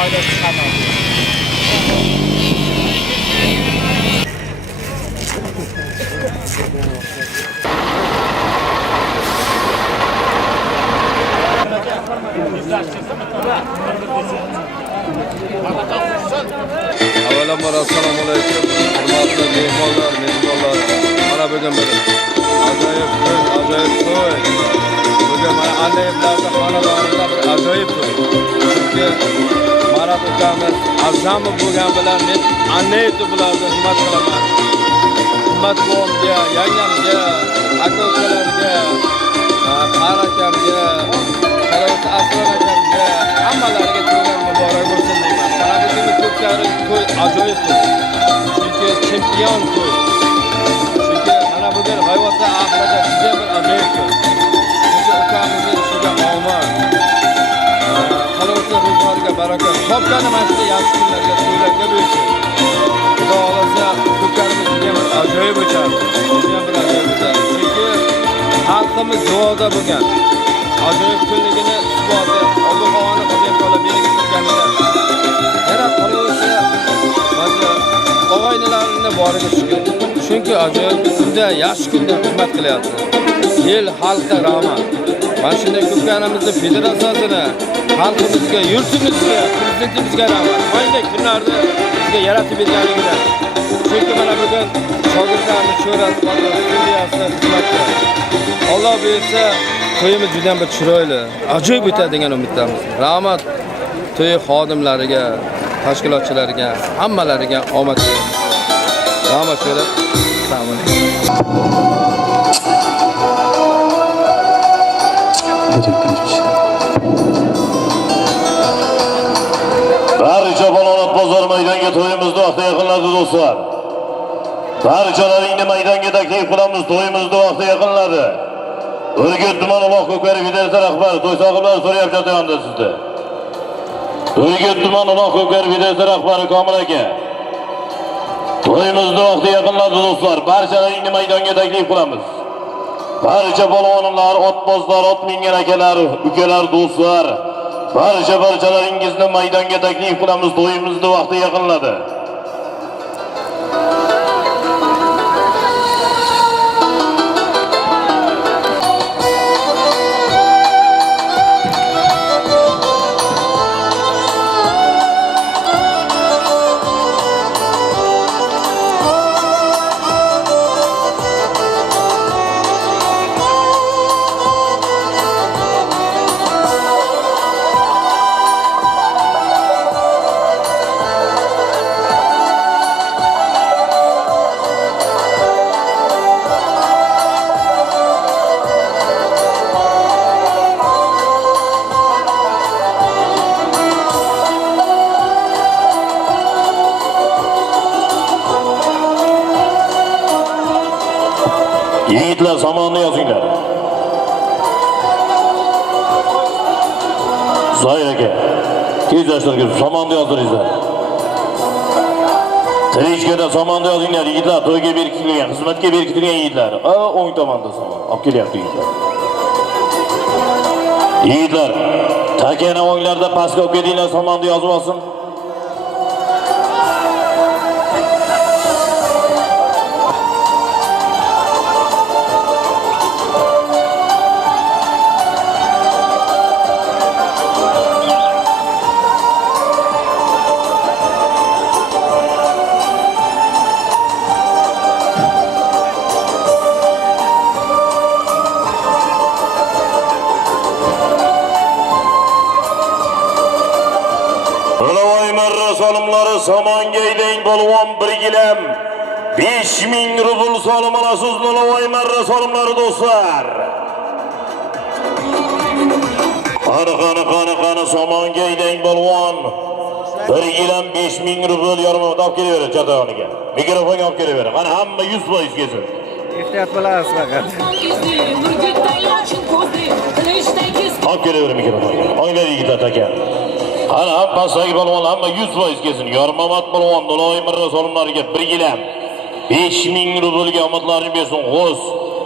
foyda chiqamaydi. Avvalambor assalomu alaykum. Hurmatli mehmonlar, mezbonlar. Mana bugun bir ajoyib to'y. Bugun mana Aliyevlarda xonadonida bir ajoyib to'y. Chunki Marat ukamiz Azamov bo'lgan bilan men Annaytu bularni hurmat qilaman. Hurmat buvamga, yangamga, aka-ukalarga, qarakamga, qarovchi Aslan akamga, hammalariga to'ylar muborak bo'lsin deyman. Mana bugungi to'y ajoyib to'y. Chunki chempion to'y. Chunki mana bugun hayotda axirada juda bir ajoyib to'y. Chunki ukamizning ishiga omad, qarovchi ro'zg'origa baraka, topgani mana shu yaxshi kunlarga, to'ylarga bo'lsin. Xudo xolasa ukamizga juda bir ajoyib o'tadi. Juda bir ajoyib o'tadi. Chunki xalqimiz duoda bo'lgan. Ajoyib kunligini isboti Allohning Xudoy taolo berib turganida. Yana qolaversa, mana og'aynilarini boriga shukr. Chunki ajoyib kunda, yaxshi kunda xizmat qilyapti. El xalqqa rahmat. Mana shunday ko'pkanimizning federatsiyasini, xalqimizga, yurtimizga, prezidentimizga rahmat. Bunday kunlarni bizga yaratib berganligidan. Chunki mana bugun shogirdlarning sho'rasi, studiyasi xizmatda. Alloh bersa, to'yimiz juda bir chiroyli, ajoyib o'tadi degan umiddamiz. Rahmat to'y xodimlariga, tashkilotchilariga, hammalariga omad tilaymiz. Rahmat sho'ra. Assalomu Barcha Balonat bozor maydoniga to'yimizni vaqti yaqinladi do'stlar. Barchalaringni maydonga taklif qilamiz, to'yimizni vaqti yaqinladi. Urgut tuman Uloq Ko'kari federatsiya rahbari to'y sohiblari so'rayapti yonda sizda. Urgut tuman Uloq Ko'kari federatsiya rahbari Komil aka. To'yimizni vaqti yaqinladi do'stlar. Barchalaringni maydonga taklif qilamiz. Barcha polvonlar, otbozlar, ot mingan akalar, ukalar, do'stlar, barchalaringizni maydonga taklif qilamiz. To'yimizni vaqti yaqinladi. Yigitlar samanni yozinglar. Zoir aka, tezlashtirib samanni yozdiringlar. Tirishkada samanni yozinglar yigitlar, to'yga berkitilgan, xizmatga berkitilgan yigitlar. O'ng tomonda saman olib kelyapti yigitlar. Yigitlar, takana o'nglarda pastga olib ketinglar, samanni yozib olsin. Solimlari Samonga aydang polvon bir gilam 5000 rubl solim olasiz. Nolovoy marra solimlari do'stlar. Qani Samonga aydang polvon bir gilam 5000 rubl yormamda olib kelaveradi chatoniga. Mikrofonga olib kelaveradi. Qani hamma 100% kelsin. Ehtiyot bo'lasiz faqat. Olib kelaveradi mikrofonga. O'ynar yigitlar aka. Ana hammasi polvon hamma 100% kelsin. Yormamat polvon Nolovoy marra solimlariga bir gilam 5000 rublga omadlarini bersin. G'oz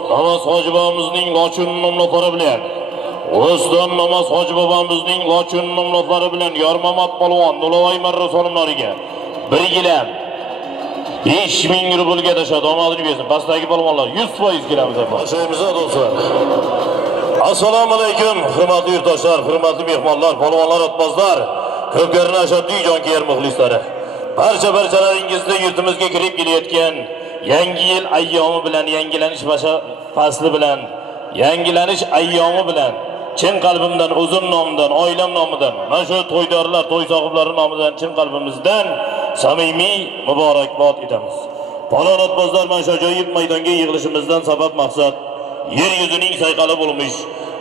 Namaz hojibamizning lochun nomla qora bilan O'zdan namoz hoji bobomizning lochun nomlari bilan Yormamat polvon Nulovoy marra solimlariga bir gilam 5000 rublga tashadi. Omadini bersin. Pastdagi polvonlar 100% kelamiz apa. Sho'yimizni do'stlar. Assalomu alaykum, hurmatli yurtdoshlar, hurmatli mehmonlar, polvonlar, otbozlar, ko'plarni ashaddiy jonkuyar muxlislari. Barchalaringizni yurtimizga kirib kelayotgan yangi yil ayyomi bilan, yangilanish fasli bilan, yangilanish ayyomi bilan chin qalbimdan, o'zim nomidan, oilam nomidan, mana shu to'ydorlar, to'y sohiblari nomidan chin qalbimizdan samimiy muborakbod etamiz. Polvon otbozlar, mana shu ajoyib maydonga yig'ilishimizdan sabab maqsad yer yuzining sayqali bo'lmish,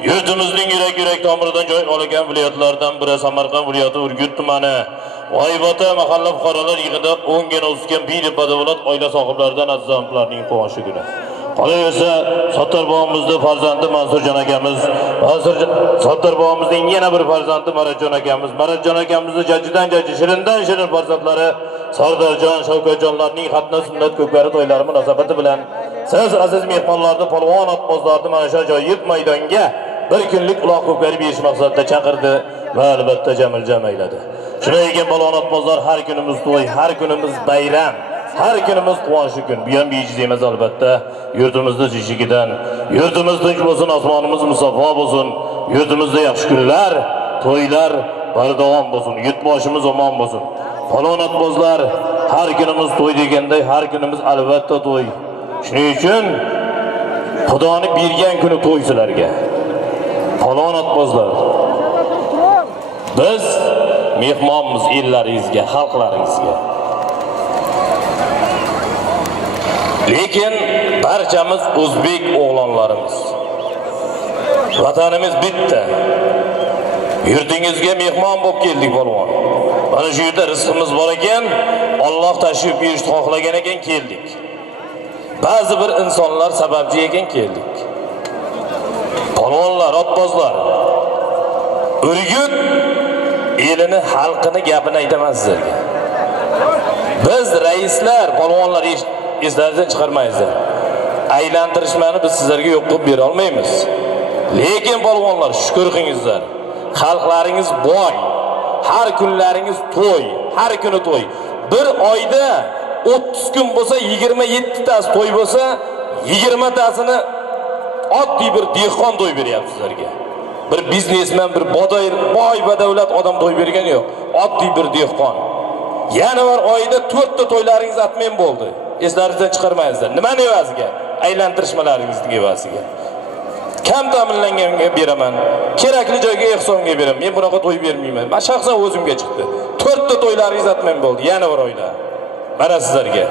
yurtimizning yurak tomiridan joy olgan viloyatlardan biri Samarqand viloyati Urgut tumani G'oybota mahalla fuqarolar yig'ida 10 ga o'sgan bir badavlat oila sohiblaridan azizlarning quvonchi kuni. Qolaversa, Sattor bobomizning farzandi Mansurjon akamiz, Sattor bobomizning yana bir farzandi Maratjon akamiz, Maratjon akamizni jajjidan shirindan shirin farzandlari Sardorjon, Shavkatjonlarning xatna sunnat ko'plari to'ylari munosabati bilan siz aziz mehmonlarni, polvon otbozlarni mana shu ajoyib maydonga bir kunlik uloq ko'plari berish maqsadida chaqirdi va albatta jam ayladi. Shunday ekan polvon otbozlar, har kunimiz to'y, har kunimiz bayram, har kunimiz quvonchli kun. Bu ham bejiz emas albatta. Yurtimizda tinchligidan, yurtimiz tinch bo'lsin, osmonimiz musaffo bo'lsin, yurtimizda yaxshi kunlar, to'ylar bardavom bo'lsin, yurtboshimiz omon bo'lsin. Polvon otbozlar, har kunimiz to'y deganday, har kunimiz albatta to'y. Shuning uchun Xudoning bergan kuni to'y sizlarga. Polvon otbozlar, biz mehmonmiz ellaringizga, xalqlaringizga. Lekin barchamiz o'zbek o'g'lonlarimiz. Vatanimiz bitta. Yurtingizga mehmon bo'lib keldik polvon. Mana shu yerda rizqimiz bor ekan, Alloh tashrif buyurishni xohlagan ekan keldik. Ba'zi bir insonlar sababchi ekan keldik. Polvonlar, otbozlar, Urgut elini, xalqini gapini aytaman sizlarga. Biz raislar, polvonlar eslaringizdan chiqarmaysizlar. Aylantirishmani biz sizlarga yo'q qilib bera olmaymiz. Lekin polvonlar, shukr qilingizlar. Xalqlaringiz boy. Har kunlaringiz to'y, har kuni to'y. Bir oyda 30 kun bo'lsa, 27 tasi to'y bo'lsa, 20 tasini oddiy bir dehqon to'y beryapti sizlarga. Bir biznesmen, bir boy badavlat odam to'y bergani yo'q. Oddiy bir dehqon. Yanvar oyida 4 ta to'ylaringiz atmen bo'ldi. Eslaringizdan chiqarmaysizlar. Nimani evaziga? Aylantirishmalaringizning evaziga. Kam ta'minlanganga beraman. Kerakli joyga ehsonga beraman. Men bunaqa to'y bermayman. Men shaxsan o'zimga chiqdi. 4 ta to'ylaringiz atmen bo'ldi yanvar oyida. Mana sizlarga.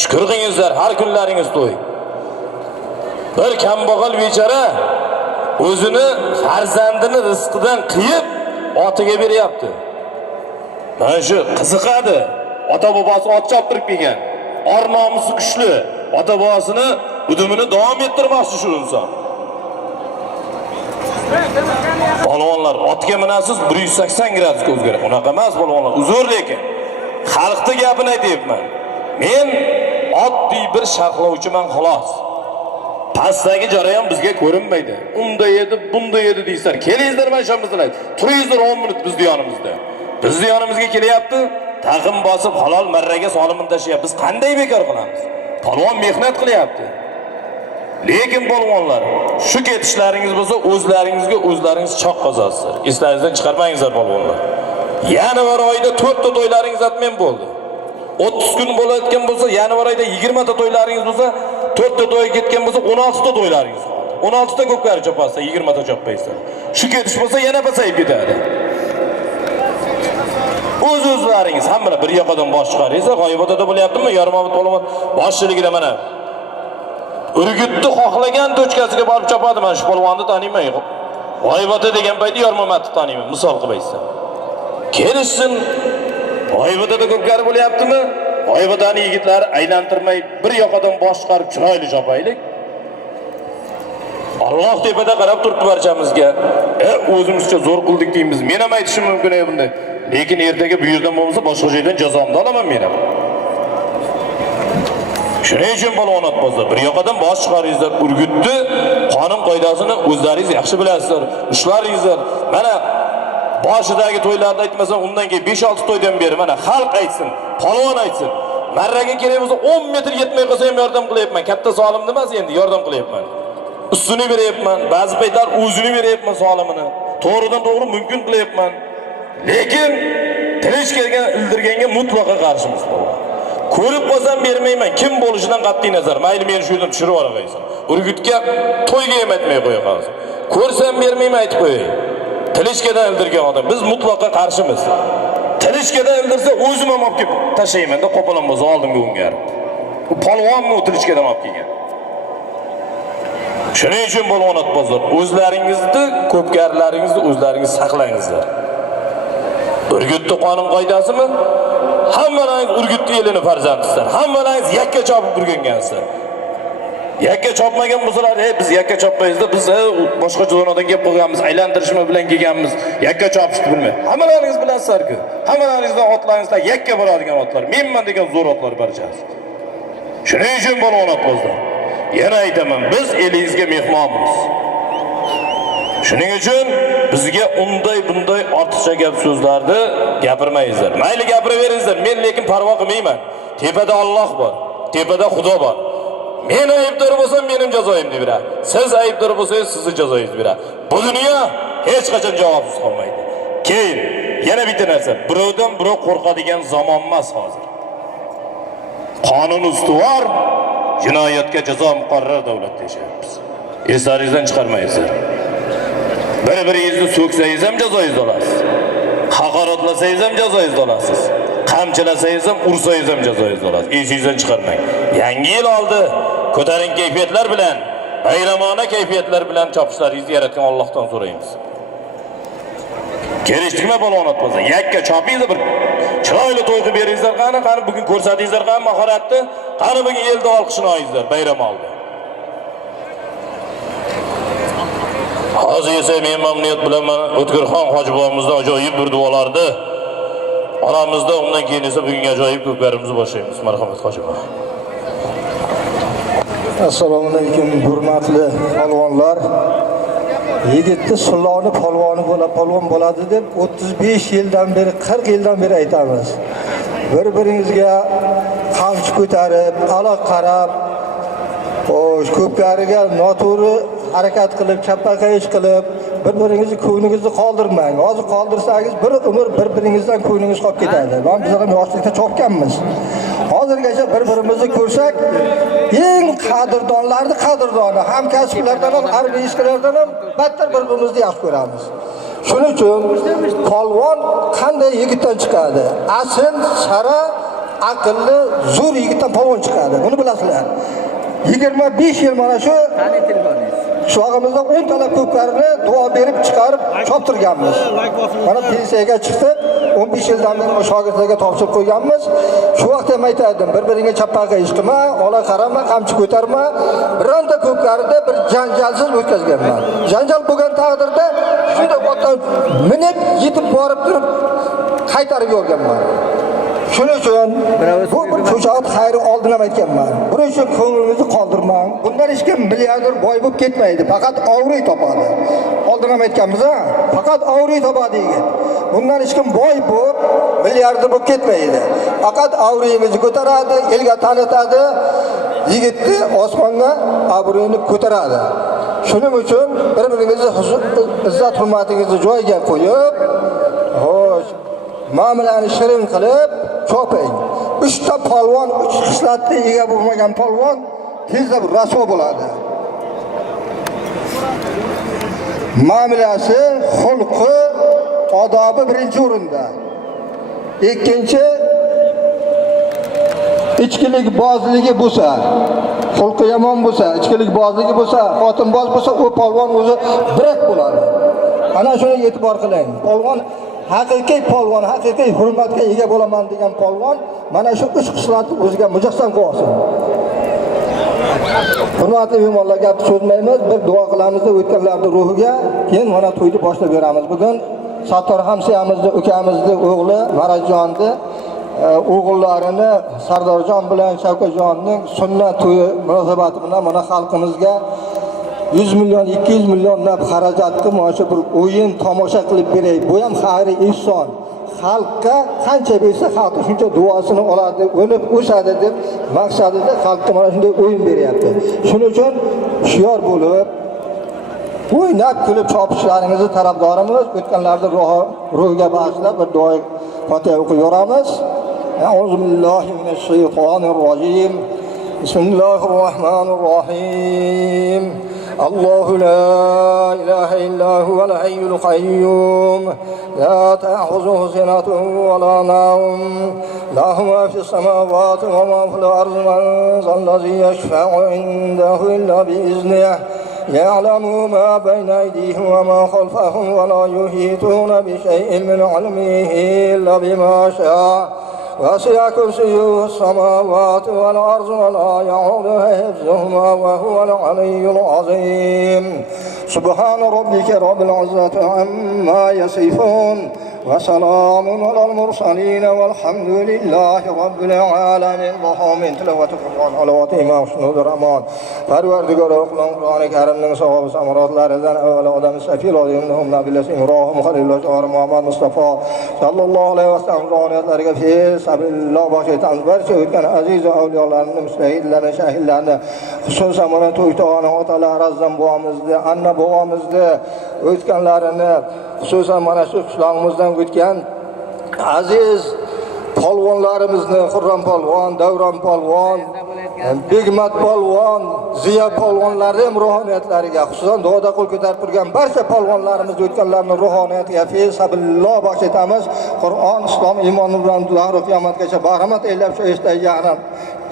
Shukr qilingizlar, har kunlaringiz to'y. Bir kambag'al bechora o'zini farzandini rizqidan qiyib otiga beryapti. Mana shu qiziqadi. Ota bobosi ot choptirib kelgan. Or nomusi kuchli. Ota bobosini udumini davom ettirmoqchi shu inson. Polvonlar, otga minasiz 180 gradusga o'zgaradi. Unaqa emas polvonlar, uzr lekin xalqning gapini aytayapman. Men oddiy bir sharhlovchiman xolos. Pastdagi jarayon bizga ko'rinmaydi. Unda edi, bunda edi deysizlar. Kelingizlar mana shu bizlar. Turingizlar 10 minut bizning yonimizda. Bizning yonimizga kelyapti. Taqim bosib halol marraga solimini tashyapti. Biz qanday bekor qilamiz? Polvon mehnat qilyapti. Lekin polvonlar, shu ketishlaringiz bo'lsa, o'zlaringiz choq qozasizlar. Eslaringizdan chiqarmangizlar polvonlar. Yanvar oyida 4 ta to'ylaringiz atmen bo'ldi. 30 kun bo'layotgan bo'lsa, yanvar oyida 20 ta to'ylaringiz bo'lsa, 4 ta to'y ketgan bo'lsa, 16 ta to'ylaringiz qoldi. 16 ta ko'pkari chopasiz, 20 ta choppaysizlar. Shu ketish bo'lsa yana pasayib ketadi. O'zlaringiz hamma bir yoqadan bosh chiqaringizlar. G'oybotada bo'lyaptimi? Yormamat polvon boshchiligida mana Urgutni xohlagan to'chkasiga borib chopadi. Men shu polvonni taniyman. G'oybota degan payti Yormamatni taniyman. Misol qilib aytsam. Kelishsin. G'oybotada ko'pkari bo'lyaptimi? G'oybotani yigitlari aylantirmay bir yoqadan bosh chiqarib chiroyli chopaylik. Alloh tepada qarab turibdi barchamizga. O'zimizcha zo'r qildik deymiz. Men ham aytishim mumkin edi bunday. Lekin ertaga bu yerdan bo'lmasa boshqa joydan jazomni olaman men ham. Shuning uchun polvon otbozlar bir yoqadan bosh chiqaringizlar, Urgutni qonun qoidasini o'zlaringiz yaxshi bilasizlar, ushlaringizlar. Mana boshidagi to'ylarda aytmasam, undan keyin 5-6 to'ydan beri mana xalq aytsin, polvon aytsin. Marraga kerak bo'lsa 10 metr yetmay qolsa ham yordam qilyapman. Katta solimni emas, endi yordam qilyapman. Ustini beryapman, ba'zi paytlar o'zini beryapman solimini. To'g'ridan to'g'ri mumkin qilyapman. Lekin tilish kelgan ildirganga mutlaqo qarshimiz bor. Ko'rib qolsam bermayman. Kim bo'lishidan qat'iy nazar. Mayli meni shu yerdan tushirib yuboraysan. Urgutga to'yga ham aytmay qo'ya qolsin. Ko'rsam bermayman aytib qo'yay. Tilishkadan ildirgan odam biz mutlaqo qarshimiz. Tilishkadan ildirsa o'zim ham olib kelib tashlayman-da, qo'polon bo'lsa oldimga o'ngarib. Bu polvonmi tilishkadan olib kelgan? Shuning uchun polvon otbozlar, o'zlaringizni, ko'pkarlaringizni o'zlaringiz saqlangizlar. Urgutni qonun qoidasimi? Hammalaringiz Urgutni elini farzandisizlar. Hammalaringiz yakka chopib turgangansizlar. Yakka chopmagan bo'lsalar, biz yakka chopmaymiz-da, biz boshqa jo'nodan gap qilganmiz, aylantirishma bilan kelganmiz, yakka chopishni bilmaydi. Hammalaringiz bilasizlar-ku. Hammalaringizdan otlaringizdan yakka boradigan otlar, menman degan zo'r otlar barchasi. Shuning uchun polvon otbozlar, yana aytaman, biz elingizga mehmonmiz. Shuning uchun bizga bunday ortiqcha gap so'zlarni gapirmayingizlar. Mayli gapiraveringizlar, men lekin parvo qilmayman. Tepada Alloh bor, tepada Xudo bor. Men aybdor bo'lsam menim jazoimni beradi. Siz aybdor bo'lsangiz sizni jazoingizni beradi. Bu dunyo hech qachon javobsiz qolmaydi. Keyin yana bitta narsa, birovdan birov qo'rqadigan zamon emas hozir. Qonun ustuvor, jinoyatga jazo muqarrar davlatda yashayapmiz. Eslaringizdan chiqarmaysizlar. Bir-biringizni so'ksangiz ham jazoingizni olasiz. Haqoratlasangiz ham jazoingizni olasiz. Qamchilasangiz ham, ursangiz ham jazoingizni olasiz. Esingizdan chiqarmang. Yangi yil oldi, ko'taring kayfiyatlar bilan, bayramona kayfiyatlar bilan chopishlaringizni yaratgan Allohdan so'raymiz. Kelishdikmi polvon otbozlar? Yakka chopingizlar, bir chiroyli to'y qilib beringizlar, qani bugun ko'rsatingizlar, qani mahoratni, qani bugun elda olqishini olingizlar bayram oldi. Hozir esa men mamnuniyat bilan mana O'tkirxon hojibomizdan ajoyib bir duolarni oramizda, undan keyin esa bugun ajoyib ko'plarimizni boshlaymiz. Marhamat hojibom. Assalomu alaykum hurmatli polvonlar. Yigitni sulloni polvon bo'ladi deb 35 yildan beri, 40 yildan beri aytamiz. Bir-biringizga qamchi ko'tarib, aloq qarab, ko'plariga noto'g'ri harakat qilib, chappaqayish qilib, bir-biringizni ko'nglingizni qoldirmang. Hozir qoldirsangiz bir umr bir-biringizdan ko'nglingiz qolib ketadi. Biz ham yoshlikda chopganmiz. Hozirgacha bir-birimizni ko'rsak, eng qadrdonlarni qadrdoni, hamkasblardan ham, harbiy ishchilardan ham battar bir-birimizni yaxshi ko'ramiz. Shuning uchun polvon qanday yigitdan chiqadi? Asl, sara, aqlli, zo'r yigitdan polvon chiqadi. Buni bilasizlar. 25 yil mana shu shog'imizda 10 talab ko'pkarini duo berib chiqarib choptirganmiz. Mana pensiyaga chiqdi, 15 yildan beri shogirdlarga topshirib qo'yganmiz. Shu vaqt ham aytardim, bir-biringga chappaga ish qilma, ola qarama, qamchi ko'tarma. Bironta ko'pkarida bir janjalsiz o'tkazganman. Janjal bo'lgan taqdirda shunday otdan minib yetib borib turib qaytarib yorganman. Shuning uchun bu bir ko'chat xayri oldin ham aytganman. Buning uchun ko'nglingizni qoldirmang. Bundan hech kim milliarder boy bo'lib ketmaydi, faqat avriy topadi. Oldin ham aytganmiz-a, faqat avriy topadi yigit. Bundan hech kim boy bo'lib milliarder bo'lib ketmaydi. Faqat avriyingizni ko'taradi, elga tanitadi, yigitni osmonga obro'yini ko'taradi. Shuning uchun bir-biringizni izzat hurmatingizni joyiga qo'yib, xo'sh, muomalani shirin qilib choping. 3 ta polvon, 3 xislatga ega bo'lmagan polvon tezda rasvo bo'ladi. Muomalasi, xulqi, odobi birinchi o'rinda. Ikkinchi ichkilik bozligi bo'lsa, xulqi yomon bo'lsa, ichkilik bozligi bo'lsa, xotinboz bo'lsa, u polvon o'zi birak bo'ladi. Ana shunga e'tibor qiling. Polvon haqiqiy polvon, haqiqiy hurmatga ega bo'laman degan polvon mana shu 3 xislatni o'ziga mujassam qilsin. Hurmatli mehmonlar, gap so'zmaymiz, bir duo qilamiz o'tganlarning ruhiga, keyin mana to'yni boshlab beramiz. Bugun Sattor hamsiyamizning, ukamizni o'g'li Marajonni o'g'illarini Sardorjon bilan Shavkatjonning sunnat to'yi munosabati bilan mana xalqimizga 100 million, 200 millionlab xarajatni mana shu bir o'yin tomosha qilib beray. Bu ham xayri ihson. Xalqqa qancha bersa xalq shuncha duosini oladi, o'lib o'sadi deb maqsadida xalqqa mana shunday o'yin beryapti. Shuning uchun hushyor bo'lib, o'ynab kulib chopishlaringizni tarafdorimiz. O'tganlarda ruhiga bag'ishlab bir duo Fotiha o'qib yoramiz. A'udhu billahi minash shaytonir rojim. Bismillahir rohmanir rohim. الله لا إله إلا هو الحي القيوم لا تأخذه سنة ولا نوم له ما في السماوات وما في الأرض من ذا الذي يشفع عنده إلا بإذنه يعلم ما بين أيديهم وما خلفهم ولا يحيطون بشيء من علمه إلا بما شاء وسع كرسيه السماوات والأرض ولا يعوده حفظهما وهو العلي العظيم سبحان ربك رب العزة عما يصفون وسلام على المرسلين والحمد لله رب العالمين. Muhammed tilovati Qur'on halovati Imom Shunud Rahmon Parvardigor Qur'oni Karimning savobi samaratlaridan avval odam safil odamlarning nabiylasi Ibrohim Xalilulloh Muhammad Mustafa sallallohu alayhi vasallam ro'yatlariga fi sabilillah boshaytamiz. Barcha o'tgan aziz avliyolarning mustahidlarni, shahidlarni, xususan mana to'ytog'ani otalar Azzam bobomizni, Anna bobomizni o'tganlarini, xususan mana shu qishlog'imizdan o'tgan aziz polvonlarimizni, Xurram polvon, Davron polvon, Begmat polvon, Ziya polvonlarning ruhoniyatlariga, xususan duoda qo'l ko'tarib turgan barcha polvonlarimiz o'tganlarning ruhoniyatiga fi sabilillah baxshetamiz. Qur'on, islom, iymon bilan duo qiyomatgacha bahramat aylab shu eshitaygan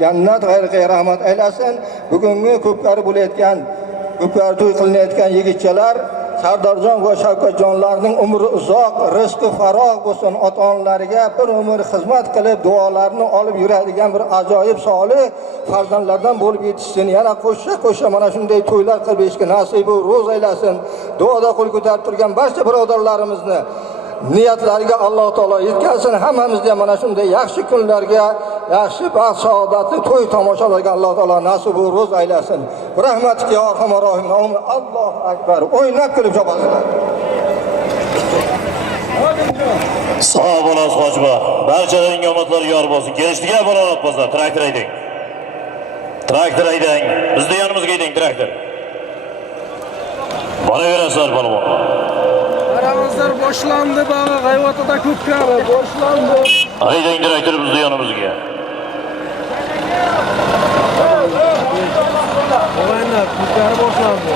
jannat g'ayriga rahmat aylasin. Bugungi ko'plari bo'layotgan, ko'plari to'y qilinayotgan yigitchalar Sardorjon va Shavkatjonlarning umri uzoq, rizqi farog' bo'lsin, ota-onalariga bir umr xizmat qilib, duolarni olib yuradigan bir ajoyib solih farzandlardan bo'lib yetishsin. Yana qo'shsa mana shunday to'ylar qilib berishga nasib va ro'z aylasin. Duoda qo'l ko'tarib turgan barcha birodarlarimizni niyatlariga Alloh taolo yetkazsin. Hammamizga mana shunday yaxshi kunlarga, yaxshi baxt saodatli to'y tomoshalarga Alloh taolo nasib va ro'z aylasin. Rahmatga ya arhamar rohim. Allohu akbar. O'ynab kulib chopasizlar. Sog' bo'lasiz hojiba. Barchalaring omadlari yor bo'lsin. Kelishdiga bo'lib o'tmazlar. Traktor haydang. Traktor haydang. Bizning yonimizga haydang traktor. Boraverasizlar polvon. Aramizlar boshlandi bana g'ayvatida ko'pkari boshlandi. Haydang traktor bizning yonimizga. O'yinlar ko'pkari boshlandi.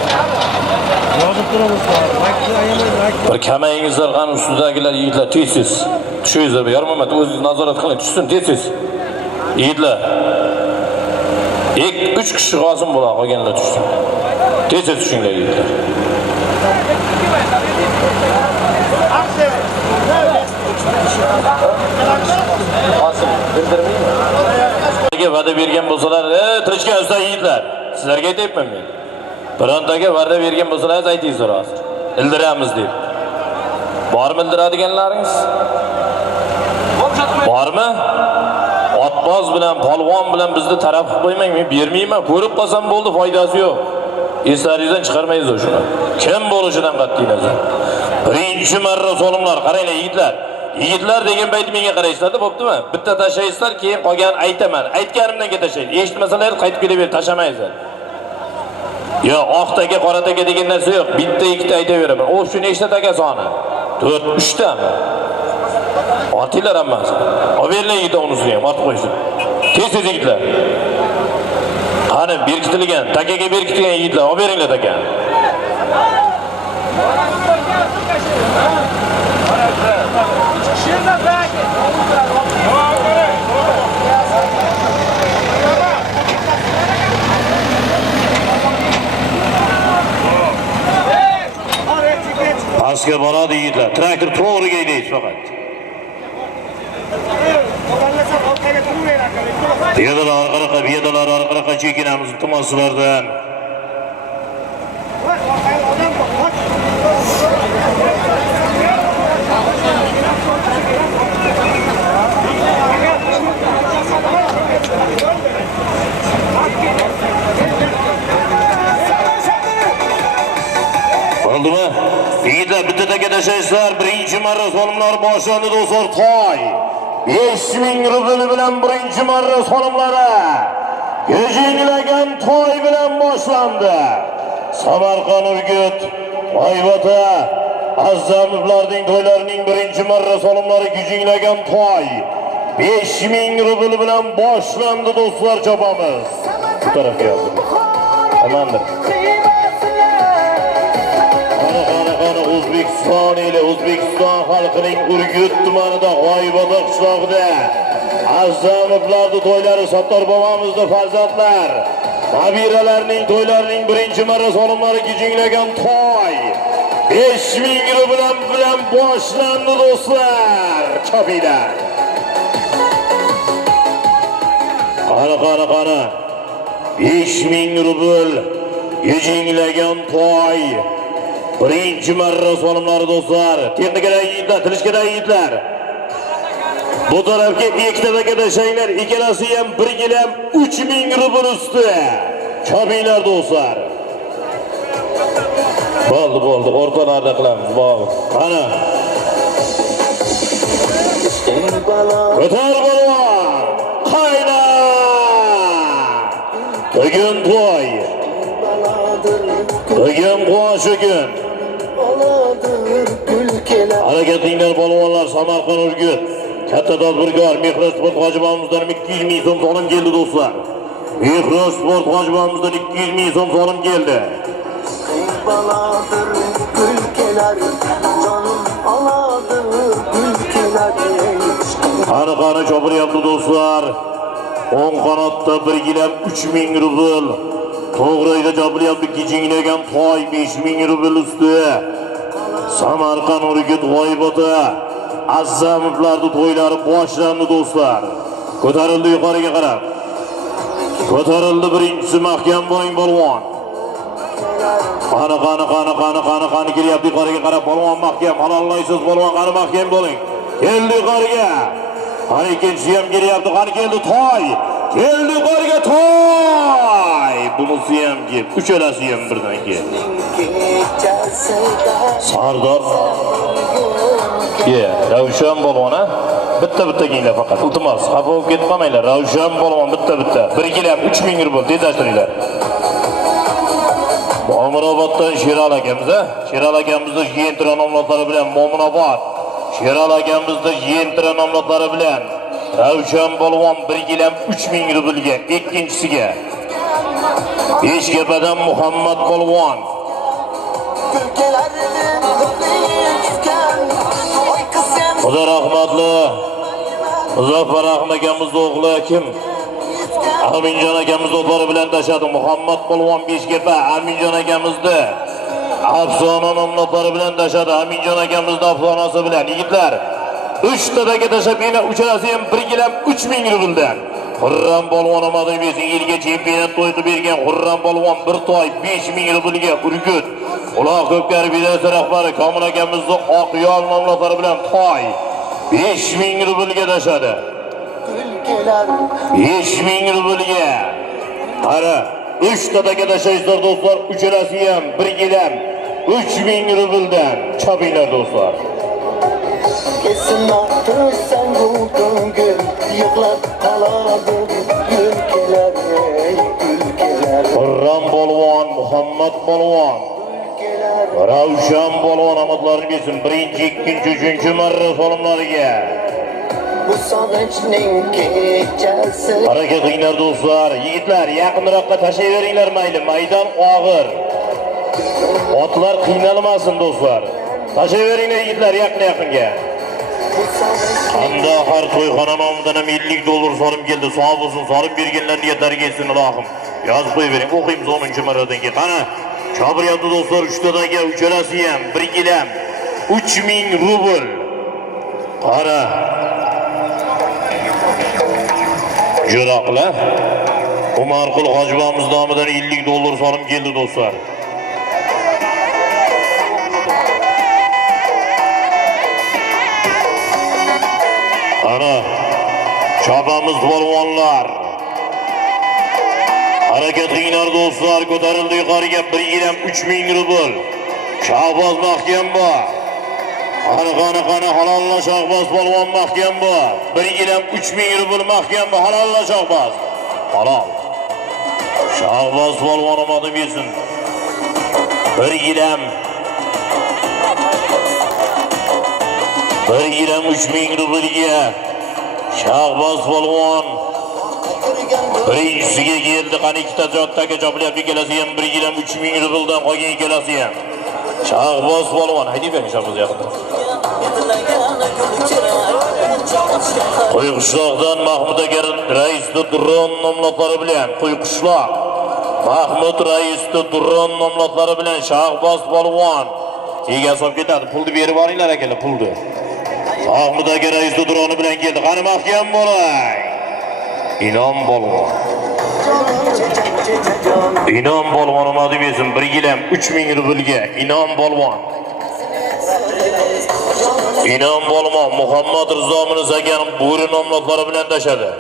Yozib turamiz. Bir kamayingizlar qani ustidagilar yigitlar tezsiz. Tushingizlar, yarmamat o'zingiz nazorat qiling, tushsin tezsiz. Yigitlar. 3 kishi g'osim bo'la, qolganlar tushsin. Tezsiz tushinglar yigitlar. Va'da bergan bo'lsalar, tirishgan usta yigitlar, sizlarga aytayapman men. Birontaga va'da bergan bo'lsalar, aytingizlar hozir. Ildiramiz deb. Bormi ildiradiganlaringiz? Bormi? Otboz bilan, polvon bilan bizni taraf qilib qo'ymang, men bermayman. Ko'rib qolsam bo'ldi, foydasi yo'q. Eslaringizdan chiqarmaysiz shuni. Kim bo'lishidan qat'iy nazar. Birinchi marra so'limlar, qaranglar yigitlar. Yigitlar degan payti menga qaraysizlar-da, bo'ptimi? Bitta tashlaysizlar, keyin qolgan aytaman. Aytganimdan keyin tashlaysiz. Eshitmasalar qaytib kelaver, tashlamaysizlar. Yo, oqtaga, qorataga degan narsa yo'q. Bitta, ikkita aytaveraman. O shu nechta taka soni? 4, 3 tami? Ortinglar hammasi. Oberlar yigitlar unisini ham ortib qo'ysin. Tez-tez yigitlar. Qani berkitilgan, takaga berkitilgan yigitlar, oberinglar taka. Pastga boradi yigitlar. Traktor to'g'riga haydaysiz faqat. Piyodalar orqaroqqa chekinamiz iltimoslardan. Uchtadagi tashaysizlar, birinchi marra so'limlar boshlandi do'stlar. Toy 5000 rubl bilan birinchi marra so'limlari yejinglagan toy bilan boshlandi. Samarqand Urgut G'oybota Azamovlarning to'ylarining birinchi marra so'limlari yejinglagan toy 5000 rubl bilan boshlandi do'stlar. Chopamiz bu tarafga yo'q. Tamamdir. O'zbekiston xalqining Urgut tumanida G'oybota qishlog'ida Azamovlarning to'ylari Sattor bobomizni farzandlar Nabiralarning to'ylarining birinchi marra so'limlari gijinglagan toy 5000 rubl bilan boshlandi do'stlar. Chopinglar. Qani 5000 rubl gijinglagan toy birinchi marra so'limlari do'stlar. Texnikalar yigitlar, tilishkalar yigitlar. Bu tarafga ikkitadagi tashanglar, ikkalasi ham bir gilam 3000 rubl usti. Chopinglar do'stlar. Bo'ldi, o'rtalarda qilamiz. Bo'ldi. Qani. Ko'tar balvon. Qayna. Bugun to'y. Bugun quvosh kun. Harakatinglar balvonlar Samarqand Urgut. Katta tadbirkor Mehros sport hojibomizdan 200 ming so'm so'lim keldi do'stlar. Mehros sport hojibomizdan 200 ming so'm so'lim keldi. Baladır ülkeler, canım aladır ülkeler. Qani chopiryapti do'stlar. 10 qanotda 1 gilam 3000 rubl. To'g'riga chopiryapti kechinglagan toy 5000 rubl usti. Samarqand Urgut G'oybota Azamovlarning to'ylari boshlandi do'stlar. Ko'tarildi yuqoriga qarab. Ko'tarildi birinchisi mahkam bo'ling polvon. Qani kelyapti yuqoriga qarab polvon mahkam. Halollaysiz polvon, qani mahkam bo'ling. Keldi yuqoriga. Qani ikkinchisi ham kelyapti. Qani keldi toy. Keldi yuqoriga toy. Bunisi ham keldi. Uchalasi ham birdan keldi. Sardor Ravshan polvon bitta kenglar faqat. Iltimos, xafa bo'lib ketib qolmanglar. Ravshan polvon bitta. 1 gilam 3000 rubl tezlashtiringlar. Mo'minoboddan Sherali akamiz, Sherali akamizni Yentira nomlari bilan Mo'minobod. Sherali akamizni Yentira nomlari bilan Ravshan polvon 1 gilam 3000 rublga, ikkinchisiga Beshkapadan Muhammad polvon. Xudo rahmatli Muzaffar Ahmad akamizning o'g'li kim? Aminjon akamizning o'g'li bilan tashadi. Muhammad polvon Beshkapa Aminjon akamizni afsona nomlari bilan tashadi. Aminjon akamizning afsonasi bilan yigitlar 3 tadagi tashabina uchalasi ham 1 gilam 3000 rubldan. Xurram polvon omadini bersin. Yilga chempionat to'yini bergan Xurram polvon bir toy 5000 rublga Urgut. Ular ko'pkar bidasi rahbari Komil akamizning oq yo'l nomlari bilan toy 5000 rublga tashadi. 5000 rublga. Qara 3 tadagi tashaysizlar do'stlar, uchalasi ham 1 gilam 3000 rubldan. Chopinglar do'stlar. Kesinlikten buldun gül, yıklat kaladı ülkeler. Xurram polvon, Muhammad polvon, Ravshan polvon omadlarini bersin. 1-2, 3 marra so'limlariga. Bu sog'inchning kechasi. Harakatinglar do'stlar, yigitlar yaqinroqqa tashlayveringlar mayli. Maydon og'ir. Otlar qiynalmasin do'stlar. Tashlayveringlar yigitlar yaqinga. Qandahar to'yxona nomidan $50 so'lim keldi. Sog' bo'lsin, solib berganlar niyatlariga yetsin Allohim. Yozib qo'yavering. O'qiymiz 10-marradan keyin. Qani, chopiryapti do'stlar, 3 tadagi uchalasi ham 1 gilam 3000 rubl. Qani. Jo'roqlar. Umarqul hojibomiz nomidan $50 so'lim keldi do'stlar. Ana chopamiz polvonlar. Harakat qilinglar do'stlar, ko'tarildi yuqoriga 1 gilam 3000 rubl. Shahboz mahkam bor. Qani halalla Shahboz polvon mahkam bu. 1 gilam 3000 rubl mahkam bu. Halalla Shahboz. Halol. Shahboz polvon omadi bersin. 1 gilam 3000 rublga Shahboz polvon birinchisiga keldi. Qani ikkita jotdagi joblayapti kelasi ham 1 gilam 3000 rubldan qolgan kelasi ham. Shahboz polvon haydib bering Shahboz yoqda. Qo'yqishloqdan Mahmud aka rais Durron nomlari bilan Qo'yqishloq Mahmud rais Durron nomlari bilan Shahboz polvon egasi olib ketadi. Pulni berib olinglar akalar, pulni. Mahmud aka rais Durroni bilan keldi. Qani mahkam bo'lay. Inom polvon. Inom polvon omadi bersin. 1 gilam 3000 rublga Inom polvon. Inom polvon Muhammad Rizo Minis akaning bo'ri nomlari bilan tashadi.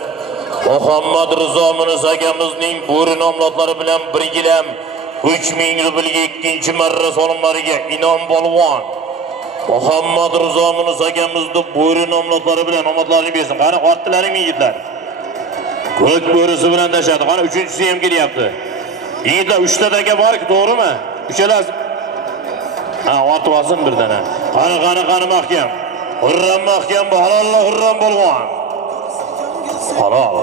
Muhammad Rizo Minis akamizning bo'ri nomlari bilan 1 gilam 3000 rublga ikkinchi marra solimlariga Inom polvon. Muhammad Rizo Minis akamizning bo'ri nomlari bilan omadlarini bersin. Qani otdilaring yigitlar. Ko'k bo'risi bilan tashadi. Qani uchinchisi ham kelyapti. Yigitlar 3 ta aka bor, to'g'rimi? Uchalasi. Ha, otib olsin birdan. Qani mahkam. Hurram mahkam bu. Halollar Hurram polvon. Halol.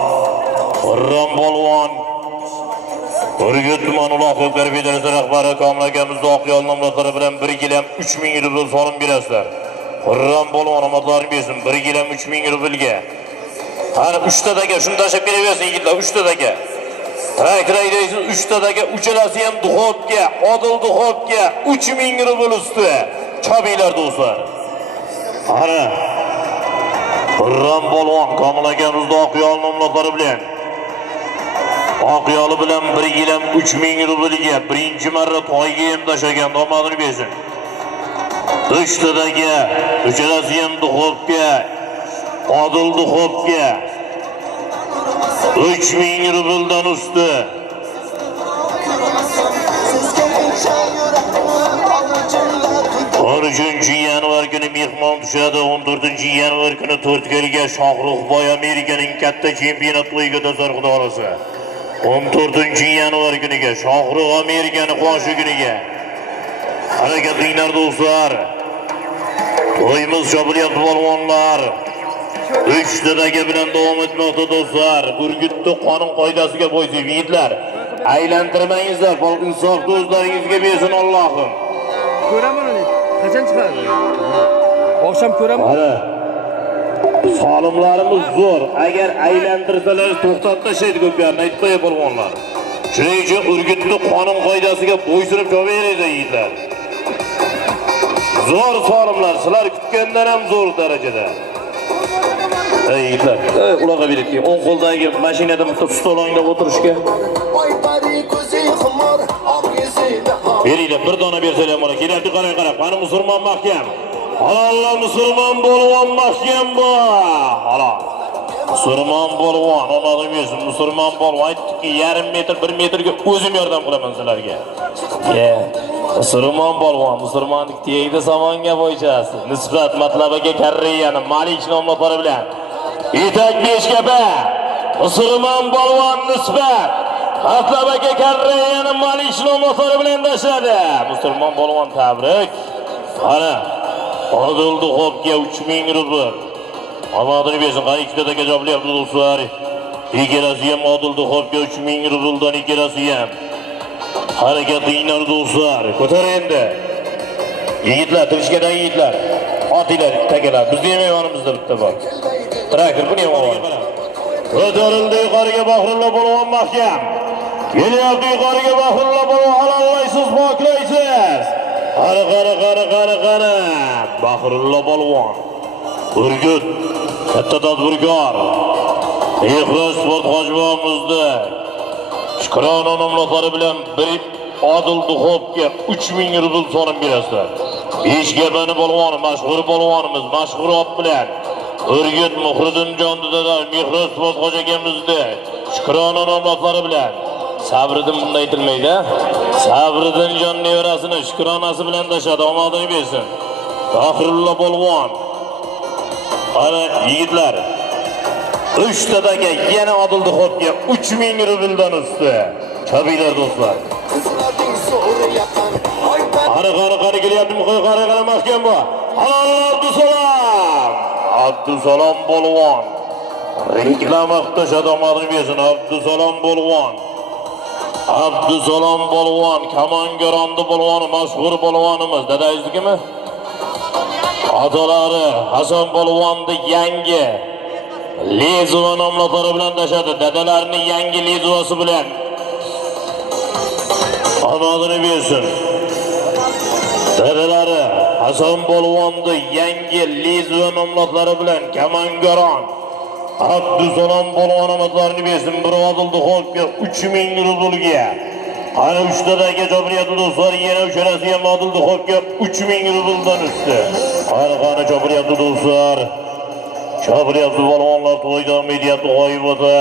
Hurram polvon. Urgut tuman Uloqov Garbidasi rahbari Komil akamizning Oqyol nomlari bilan 1 gilam 3000 rubl so'rim berasizlar. Hurram polvon omadlarini bersin. 1 gilam 3000 rublga. Qani 3 ta aka shuni tashab beraversin yigitlar, 3 ta aka. Traktoraysiz 3 ta aka uchalasi ham duxobga, Odil duxobga 3000 rubl usti. Chobinglar do'stlar. Qani Hurram polvon Komil akamizning Oqyol nomlari bilan Oqyoli bilan 1 gilam 3000 rublga birinchi marra to'yga ham tashagan omadini bersin. 3 ta aka uchalasi ham duxobga, Odil duxobga 3000 rubldan usti. 13-yanvar kuni mehmon tushadi. 14-yanvar kuni 4 kelga Shohruxboy Amerikaning katta chempionat to'yiga tazarruq dorasi. 14-yanvar kuniga Shohrux Amerikani qo'shi kuniga harakatinglar do'stlar. To'yimiz chopilyapti polvonlar. 3 ta aka bilan davom etmoqda do'stlar. Urgutni qonun qoidasiga bo'ysunib yigitlar. Aylantirmangizlar, insof do'stlaringizga bersin Allohim. Ko'raman uni. Qachon chiqadi? Oqshom ko'raman. Mana solimlarimiz zo'r. Agar aylantirsalar to'xtatib tashlaydi ko'plarni aytib qo'ya polvonlar. Shuning uchun Urgutni qonun qoidasiga bo'ysunib chopaveraydi yigitlar. Zo'r solimlar, sizlar kutgandan ham zo'r darajada. Ey yigitlar, ularga beribdi. 10 qo'ldagi mashinada bitta stolongda o'tirishga. Beringlar, bir dona bersalar mana keladi, qarang. Qani musulmon mahkam. Halollar musulmon polvon mahkam bu. Halol. Musulmon polvon, omading bersin. Musulmon polvon aytdiki, 1,5 metr, 1 metrga o'zim yordam qilaman sizlarga. Musulmon polvon, musulmonlik tegdi samonga bo'ychasi. Nisbat matlabiga Karriyani Malik nomlari bilan Etak Beshkapa. Musulmon polvon nisbat matlabiga Karriyani Malik nomlari bilan tashladi. Musulmon polvon tabrik. Qani Odil duxobga 3000 rubl. Omadini bersin. Qani ikkita aka joblayapti do'stlar. Ikkalasi ham Odil duxobga 3000 rubldan ikkalasi ham. Harakatinglar do'stlar. Ko'tar endi. Yigitlar, tirishkadan yigitlar. Otinglar, takalar. Bizning ham yonimizda bitta bor. Traktor buni ham olib. Ko'tarildi yuqoriga Bahrulla polvon mahkam. Kelyapti yuqoriga Bahrulla polvon, halollaysiz, poklaysiz. Qani. Bahrulla polvon. Urgut katta tadbirkor. Ehros sport hojibimizda Shukrona nomlari bilan bir Odil duxobga 3000 rubl so'rim berasizlar. Beshkapani polvoni, mashhur polvonimiz, mashhur ot bilan Urgut Muhriddinjon dada Mehros sport hojigamizda Shukrona nomlari bilan Sabriddin bunday aytilmaydi. Sabriddinjon nevarasini Shukronasi bilan tashadi, omadini bersin. Tohirullo polvon. Ana yigitlar. 3 tadagi yana Odildi Xopga 3000 rubldan usti. Kabiylar do'stlar. Qizlarning so'ri yaqin Qari kelyapti, qari mahkam bu. Halol Abdusalom. Abdusalom polvon. Reklamoqda shadomadini bersin Abdusalom polvon. Abdusalom polvon, Kamongarondi polvoni, mashhur polvonimiz. Dadangiznikimi? Otolari Hasan polvonni yangi Lezuva nomlari bilan tashadi. Dadalarini yangi Lezuvasi bilan omadini bersin. Dadalari Hasan polvonni yangi Lezuva nomlari bilan Kamongaron Abdusalom polvon omadlarini bersin. Bir Odildi Xopga 3000 rublga. Ana 3 tadagi jobriyatli do'stlar, yana uchalasi ham Odildi Xopga 3000 rubldan usti. Qani jobriyatli do'stlar. Jobriyatli polvonlar to'yda medyatli g'oyibota.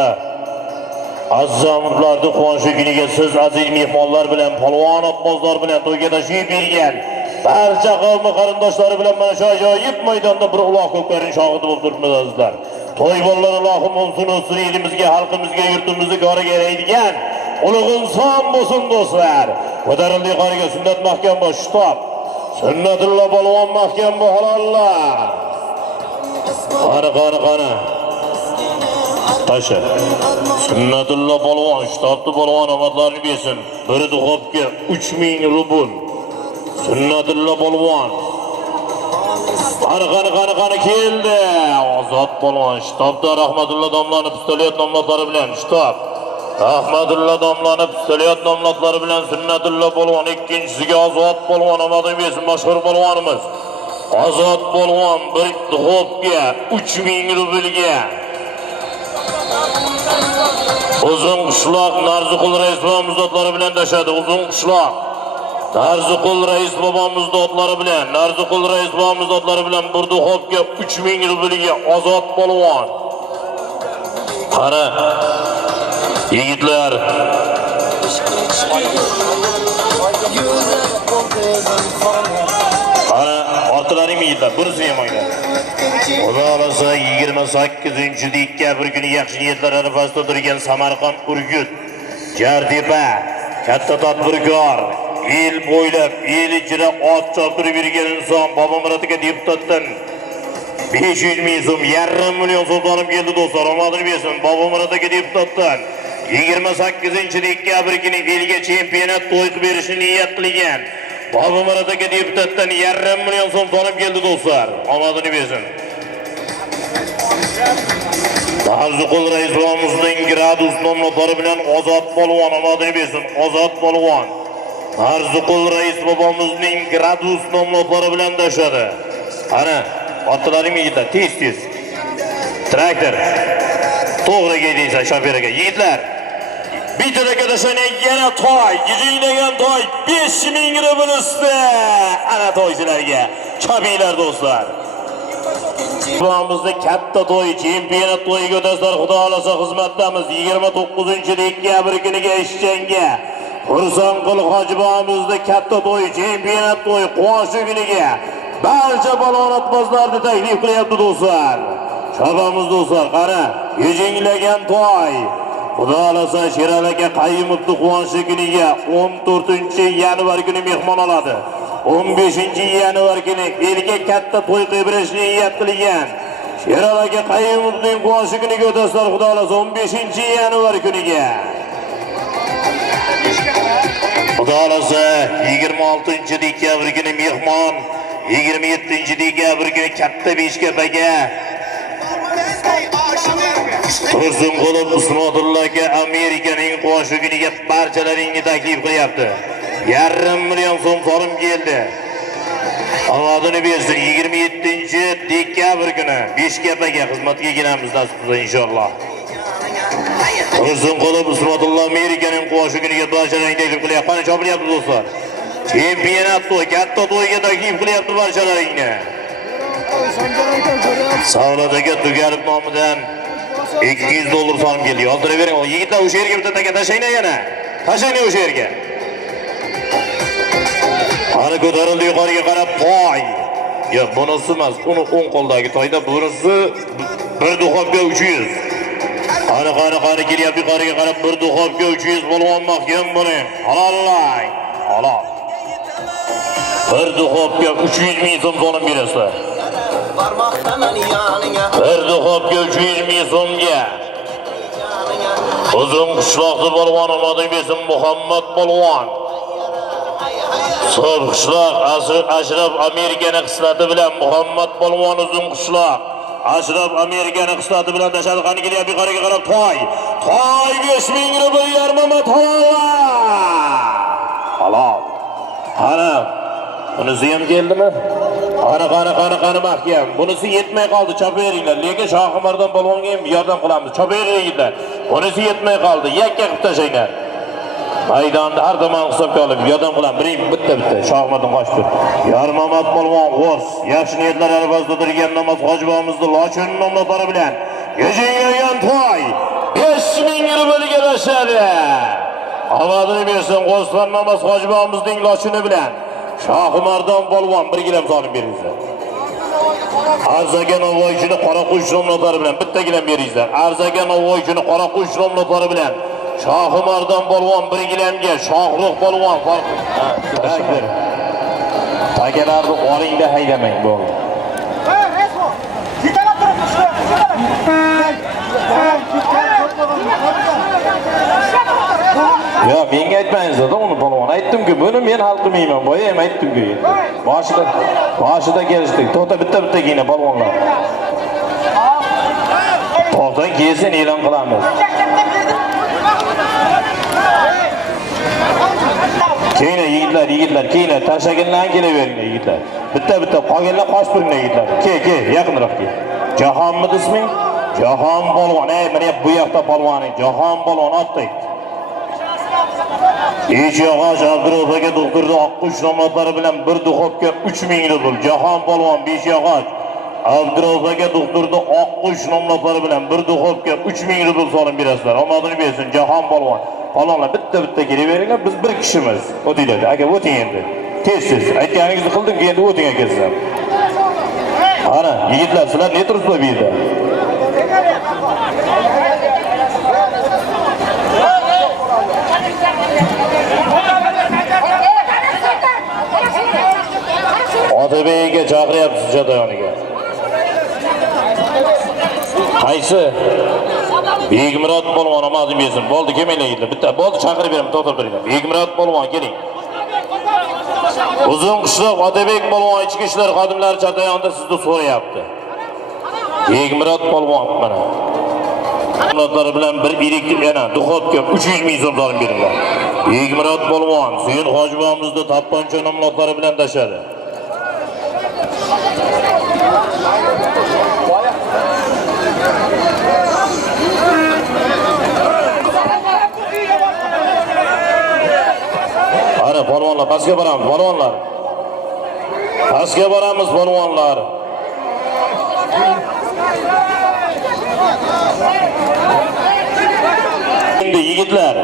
Azzamlarni quvonchi kuniga siz aziz mehmonlar bilan, polvon otbozlar bilan to'yga tashrif buyurgan barcha qavm qarindoshlari bilan mana shu ajoyib maydonda bir uloq ko'klarning shohidi bo'lib turibmiz azizlar. To'y bolalar Allohim olsun olsun, elimizga, xalqimizga, yurtimizga koriga yaraydigan ulug' inson bo'lsin do'stlar. Ko'tarildi yuqoriga sunnat mahkam bo'l, shtob. Sunnatullo polvon mahkam bo'l, halollar. Qani. Tasha. Sunnatullo polvon, shtobni polvon omadlarini bersin. Bir Xopga 3000 rubl. Sunnatullo polvon. Qani keldi. Ozod polvon, shtobda Rahmatullo domlani pistolet nomlari bilan shtob. Rahmatullo domlani pistolet nomlari bilan Sunnatullo polvon, ikkinchisiga Ozod polvon omadini bersin, mashhur polvonimiz. Ozod polvon bir Xopga 3000 rublga. Uzun qishloq Narziqul rais bobomiz otlari bilan tashadi. Uzun qishloq Narziqul rais bobomiz otlari bilan, Narziqul rais bobomiz otlari bilan Burdi Xopga 3000 rublga Ozod polvon. Qani yigitlar. Qani ortalaring yigitlar, birisi ham o'ynaydi. Xudo olasa 28-dekabr kuni yaxshi niyatlar arafasida turgan Samarqand Urgut Jartepa katta tadbirkor, el bo'ylab el ichida ot choptirib yurgan inson Bobomurodga deputatdan 500 ming so'm, yarim million so'm olib keldi do'stlar. Omadini bersin Bobomurodga deputatdan 28-dekabr kuni elga chempionat to'y qilib berishni niyat qilgan Bobomurodga deputatdan yarim million so'm olib keldi do'stlar. Omadini bersin. Narziqul rais boboimizning gradus nomlari bilan Ozod polvon omadini bersin. Ozod polvon. Narziqul rais boboimizning gradus nomlari bilan tashadi. Qani, otlaring yigitlar, tez. Traktor. To'g'riga deysa shoferiga. Yigitlar, bittaga tashana yana toy, yig'ilgan toy 5000 rubl usti. Ana to'ychilarga, kabiylar do'stlar. Buamizda katta to'y, chempionat to'yiga o'tasizlar. Xudo olasa xizmatdamiz 29-dekabr kuniga ishchanga. Xursand qil hojiboamizda katta to'y, chempionat to'y, quvonchi kuniga barcha balonatbozlarni taklif qilyapti do'stlar. Shabamiz do'stlar, qara, yejinglagan to'y. Xudo olasa Sheralaga Qayumovning quvonchi kuniga 14-yanvar kuni mehmon oladi. 15-yanvar kuni elga katta to'y qilib berishni niyat qilgan. Sheralaga Qayumovning quvonchi kuniga o'tasizlar. Xudo olasa 15-yanvar kuniga. Xudo olasa 26-dekabr kuni mehmon, 27-dekabr kuni katta Beshkapaga Tursunqulov Usmonullaga Amerikaning quvonchi kuniga barchalaringni taklif qilyapti. Yarim million so'm so'rim keldi. Omadini bersin 27-dekabr kuni Beshkapaga xizmatga kelamiz nasib qilsa inshaalloh. Tursunqulov Usmonulloh Amerikaning quvonchi kuniga barchalaringni taklif qilyapti. Qani chopilyapti do'stlar. Chempionat to'y, katta to'yga taklif qilyapti barchalaringni. Savlatga Tugarib nomidan 200 dollar so'm keldi. Yozdirib bering. Yigitlar o'sha yerga bitta taka tashlayna yana. Tashlayna o'sha yerga. Qani ko'tarildi yuqoriga qarab to'y. Ya bunisi emas, uni o'ng qo'ldagi to'yda bunisi bir duxobga 300. Qani kelyapti yuqoriga qarab bir duxobga 300 polvon mahkam buni. Halollang. Halol. Bir duxobga 300 ming so'm so'lim berasizlar. Bir duxobga 300 ming so'mga. Uzun qishloqli polvon omading bersin Muhammad polvon. So'l qishloq Ashraf Amerikani xislati bilan Muhammad polvon uzun qishloq Ashraf Amerikani xislati bilan tashadi. Qani kelyapti yuqoriga qarab to'y. To'y 5000 rubl yarmamat halol. Qani bunisi ham keldimi? Qani mahkam. Bunisi yetmay qoldi, choperinglar. Lekin Shohimardon polvonga ham yordam qilamiz. Choperinglar. Bunisi yetmay qoldi. Yakka qilib tashlaylar. Maydonda har tomon hisobga olib yordam qilaman. Bitta Shohimardon qochib tur. Yarmamat polvon G'ors, yaxshi niyatlar arafasida turgan namoz hojibimizni lochin nomlari bilan yejingan to'y 5000 rublga tashadi. Omadini bersin G'orslar namoz hojibimizning lochini bilan Shohimardon polvon 1 gilam solib beringizlar. Arzaga Navoiychini qora qush nomlari bilan bitta gilam beringizlar. Arzaga Navoiychini qora qush nomlari bilan Shohimardon polvon 1 gilamga, Shohruh polvon farq. Takbir. Tagalarni olingda haydamang bo'ldi. Ya menga aytmaysiz-da uni polvon. Aytdim-ku, buni men hal qilmayman. Boya ham aytdim-ku. Boshida kelishdik. To'xta bitta kiyina polvonlar. To'xta keyin e'lon qilamiz. Keyinlar yigitlar, keyinlar tashaginlar kelaveringlar yigitlar. Bitta qolganlar qochib turinglar yigitlar. Ke, yaqinroq ke. Jahonmidi isming? Jahon polvon. Mana bu yoqda polvoning Jahon polvon otdik. Eshog'och Abdurofaga doktorning Oqqush nomlari bilan bir duxobga 3000 rubl. Jahon polvon Beshog'och Abdurofaga doktorning Oqqush nomlari bilan bir duxobga 3000 rubl solib berasizlar. Omadini bersin Jahon polvon. Palonlar bitta kelaveringlar, biz bir kishimiz. O'tinglar. Aka o'ting endi. Tez. Aytganingizni qildim, endi o'ting aka sizlar. Ana, yigitlar, sizlar ne turibsizlar bu yerda? Otabeyga chaqiryapsiz Jadayoniga. Qaysi? Begimurod polvon omadim bersin. Bo'ldi, kelmanglar yigitlar. Bitta bo'ldi, chaqirib beraman, to'xtab turinglar. Begimurod polvon keling. Uzun qishloq Otabek polvon ichki ishlar xodimlari Jadayonda sizni so'rayapti. Begimurod polvon mana. Nomlari bilan bir elektr yana duxobga 300 ming so'm solib beringlar. Begimurod polvon Suyun hojibimizni tappancha nomlari bilan tashadi. Ana polvonlar pastga boramiz, polvonlar. Pastga boramiz, polvonlar. Endi yigitlar.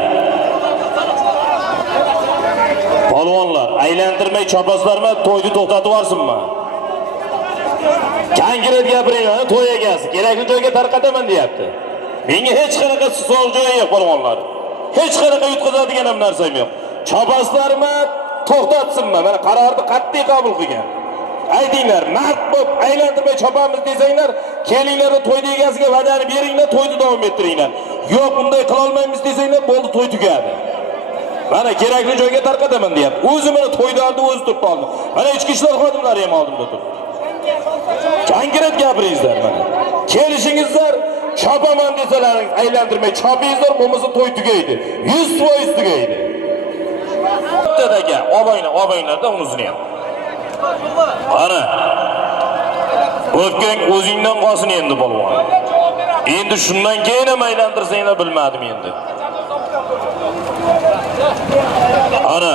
Polvonlar, aylantirmay chopaslarmi, to'yni to'xtatib yuborsinmi? Kangirat gapiringlar, to'y egasi kerakli joyga tarqataman deyapti. Menga hech qanaqa savol joyi yo'q polvonlar. Hech qanaqa yutqazadigan ham narsam yo'q. Chopaslarmi, to'xtatsinmi? Mana qarorni qat'iy qabul qilgan. Aytinglar, mard bo'lib aylantirmay chopamiz desanglar, kelinglar to'yni egasiga va'dani beringlar, to'yni davom ettiringlar. Yo'q, bunday qila olmaymiz desanglar, bo'ldi, to'y tugadi. Mana kerakli joyga tarqataman deyapti. O'zi mana to'ylarni o'zi turib oldi. Mana ichki ishlar xodimlari ham oldimda turibdi. Kangirat gapiringizlar mana. Kelishingizlar, chopaman desalaringiz, aylantirmay chopingizlar, bo'lmasa to'y tugaydi. 100% tugaydi. Bittadaga obanglarda unisini ham. Qani. O'tgan o'zingdan qolsin endi polvon. Endi shundan keyin ham aylantirsanglar bilmadim endi. Ana.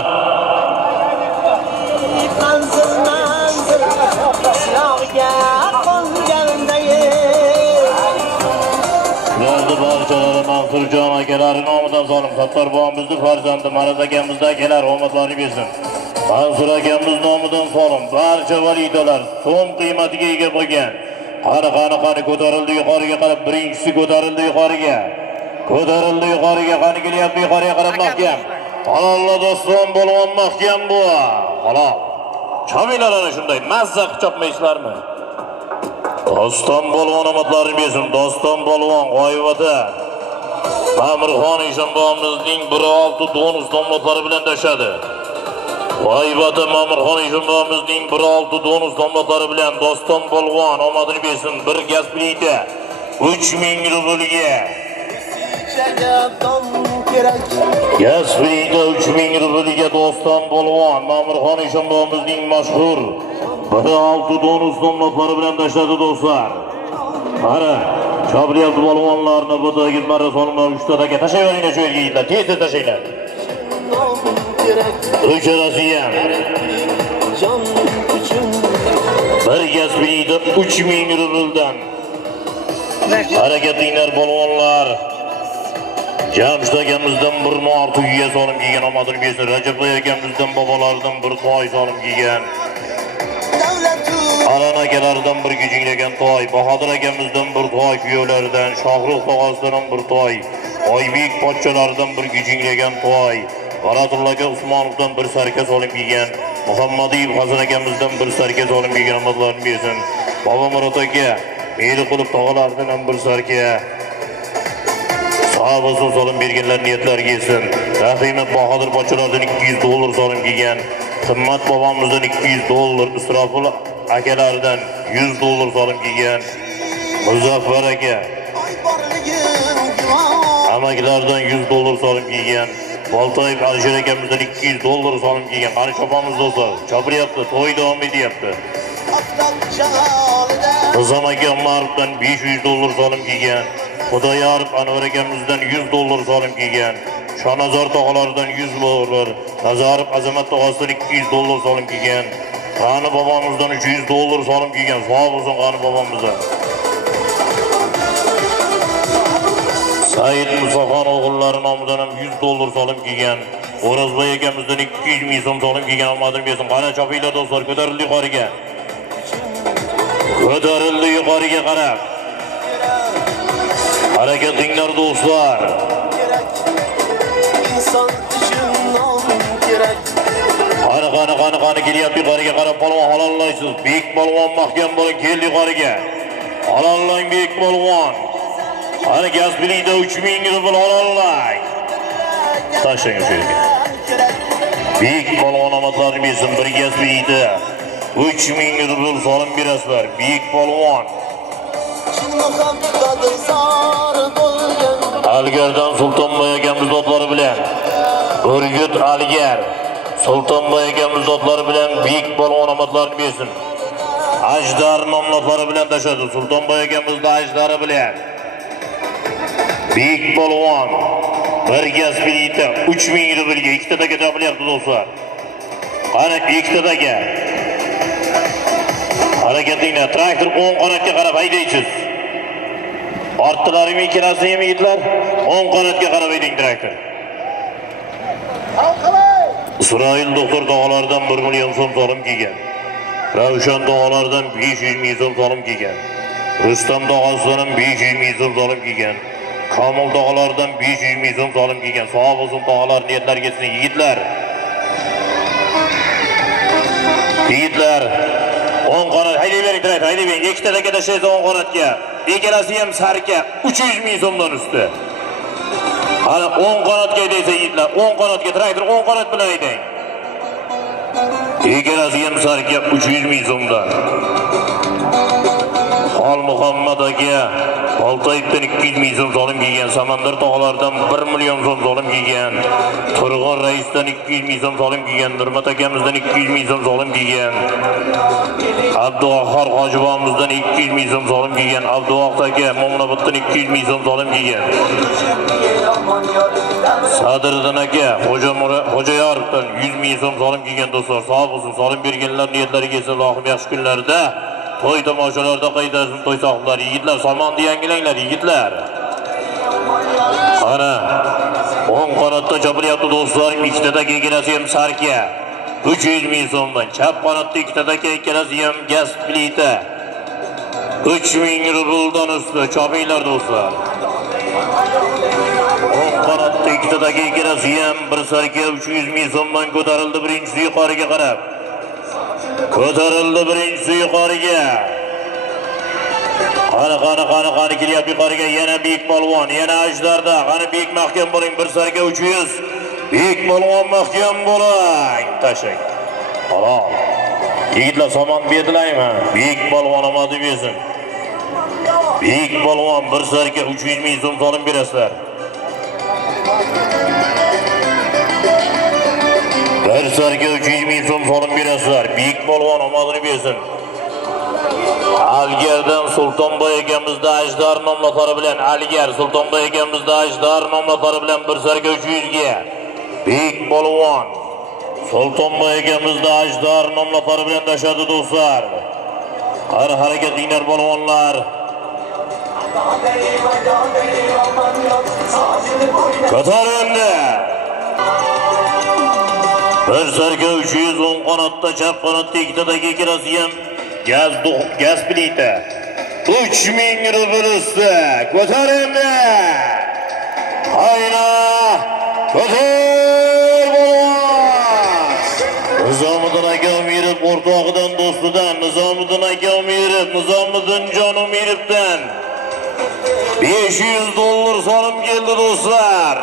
Yolda barchalari Mansurjon akalari nomidan solim Sattor bobomizni farzandi Maraz akamizni akalar hurmatlarini bersin. Mansur akamiz nomidan so'lim barcha validalar so'm qiymatiga ega bo'lgan. Qani ko'tarildi yuqoriga qarab, birinchisi ko'tarildi yuqoriga. Ko'tarildi yuqoriga, qani kelyapti yuqoriga qarab mahkam. Halollar do'stlar bo'lgan mahkam bu. Halol. Chamilar ana shunday mazza chopmaysizlarmi? Doston bo'lgan omadlarini bersin. Doston bo'lgan g'oyibata. Amirxon Eshonboyimizning 1.6 donus nomlari bilan tashadi. G'oyibata Amirxon Eshonboyimizning 1.6 donus nomlari bilan Doston bo'lgan omadini bersin. Bir gaz biliydi. 3000 rublga. Gaz biliydi 3000 rublga Doston bo'lgan Amirxon Eshonboyimizning mashhur 1.6 donus nomlari bilan tashladi do'stlar. Mana Chabriyat balvonlarni budagi marra solma 3 taga tashlayveringlar shu yerga yigitlar, tez tashlaylar. Ucharasiya. Bir gaz biliydi 3000 rubldan. Harakatinglar balvonlar. Jamshid akamizdan bir ortiq uyiga solim kelgan omadini bersin. Rajab akamizdan bobolardan bir to'y solim kelgan. Alan akalardan bir gijinglagan to'y, Bahodir akamizdan bir to'y, kuyovlardan Shohruh tog'asidan bir to'y, Oybek pochchalaridan bir gijinglagan to'y, G'aratulla aka Usmonovdan bir sarka solim kelgan, Muhammadiyev Hasan akamizdan bir sarka solim kelgan omadlarni bersin. Bobomurod aka meyli qilib tog'alardan bir sarka sağ olsun solim berganlar niyatlar gelsin. Rahimat Bahodir pochchalardan $200 solim kelgan. Qimmat bobomizdan $200, Isrofil akalardan $100 solim kelgan. Muzaffar aka amakilardan $100 solim kelgan. Boltoyev Alisher akamizdan $200 solim kelgan. Qani chopamiz do'stlar, chopiryapti, to'y davom etyapti. Nizam aka Umarovdan $500 solim kelgan. Xudoyorov Anvar akamizdan $100 solim kelgan. Shonazor tog'alaridan $100, Nazarov Azamat tog'asidan $200 solim kelgan. Qani bobomizdan $300 solim kelgan. Sog' bo'lsin qani bobomizdan. Said Musafon o'g'illari nomidan ham $100 solim kelgan. O'razboy akamizdan 200 ming so'm solim kelgan omadini bersin. Qani chopinglar do'stlar, ko'tarildi yuqoriga. Ko'tarildi yuqoriga qarab. Harakatinglar do'stlar. İnsan için nam gerek. Qani kelyapti yuqoriga qarab polvon halollaysiz. Bek polvon mahkam bo'ling, keldi yuqoriga. Halollang bek polvon. Qani gaz biliydi 3000 rubl halollay. Tashlang shu yerga. Bek polvon omadlarini bersin, bir gaz biliydi 3000 rubl solim berasizlar. Bek polvon. Algardan Sultonboy akamiz dotlari bilan Urgut Algar Sultonboy akamiz dotlari bilan bek polvon omadlarini bersin. Ajdar nomlari bilan tashadi. Sultonboy akamizning ajdari bilan bek polvon bir gaz biliydi 3000 rublga ikkita taga chopilyapti do'stlar. Qani ikkita taga. Harakatinglar, traktor 10 qanotga qarab haydaysiz. Ortlarimi ikkalasini yigitlar 10 qanotga qarab haydang traktor. Isroil doktor tog'alardan 1 million so'm solim kelgan. Ravshan tog'alardan 500 ming so'm solim kelgan. Rustam tog'asidan 500 ming so'm solim kelgan. Komil tog'alardan 500 ming so'm solim kelgan. Sog' bo'lsin tog'alar, niyatlar ketsin yigitlar. Yigitlar 10 qanot haydayvering traktor, haydayvering. Ikkita taga tashlaysiz 10 qanotga. Ikkalasi ham sarka 300 ming so'mdan usti. Hali 10 qanotga haydaysa yigitlar, 10 qanotga traktor 10 qanot bilan haydang. Ikkalasi ham sarka 300 ming so'mdan. Xol Muhammad aka Oltoyevdan 200 ming so'm solim kelgan. Samandar tog'alardan 1 million so'm solim kelgan. Turg'un raisdan 200 ming so'm solim kelgan. Nurmat akamizdan 200 ming so'm solim kelgan. Abdug'ahhor hojibomizdan 200 ming so'm solim kelgan. Abduvaqt aka Mo'minoboddan 200 ming so'm solim kelgan. Sadirdan aka Xo'jayorovdan 100 ming so'm solim kelgan do'stlar. Sog' bo'lsin, solim berganlar niyatlariga kelsin. Allohim yaxshi kunlarda to'y tomoshalarda qaytasin to'y sohiblari yigitlar, somonni yangilanglar yigitlar. Qani 10 qanotda chopilyapti do'stlar, ikkita kelasi ham sarka. 300 ming so'mdan. Chap qanotda ikkitadagi ikkalasi ham gaz plita. 3000 rubldan usti chopinglar do'stlar. O'ng qanotda ikkitadagi ikkalasi ham bir sarka 300 ming so'mdan ko'tarildi birinchisi yuqoriga qarab. Ko'tarildi birinchisi yuqoriga. Qani kelyapti yuqoriga, yana Bek polvon, yana Ajdarda. Qani Bek mahkam bo'ling, bir sarka 300. Bek polvon mahkam bo'ling. Tashak. Halol. Yigitlar somon berdilarmi? Bek polvon omadi bersin. Bek polvon bir sarka 300 ming so'm solib berasizlar. Bir sarka 300 ming so'm solib berasizlar. Bek polvon omadini bersin. Algerdan Sultonboy akamizda Ajdar nomlari bilan Alger Sultonboy akamizda Ajdar nomlari bilan bir sarka 300 ga. Bek polvon Sultonboy akamizda Ajdar nomlari bilan tashadi do'stlar. Qari harakatinglar polvonlar. Ko'tarildi. Bir sarka 300 o'ng qanotda, chap qanotda ikkitadagi ikkalasi ham gaz plita. 3000 rubl usti. Ko'tarildi. Hayna. Ko'tar bo'lgan. Nizomiddin akam yurib o'rtog'idan do'stidan, Nizomiddin akam yurib, Nizomiddin jonim yuribdan $500 solim keldi do'stlar.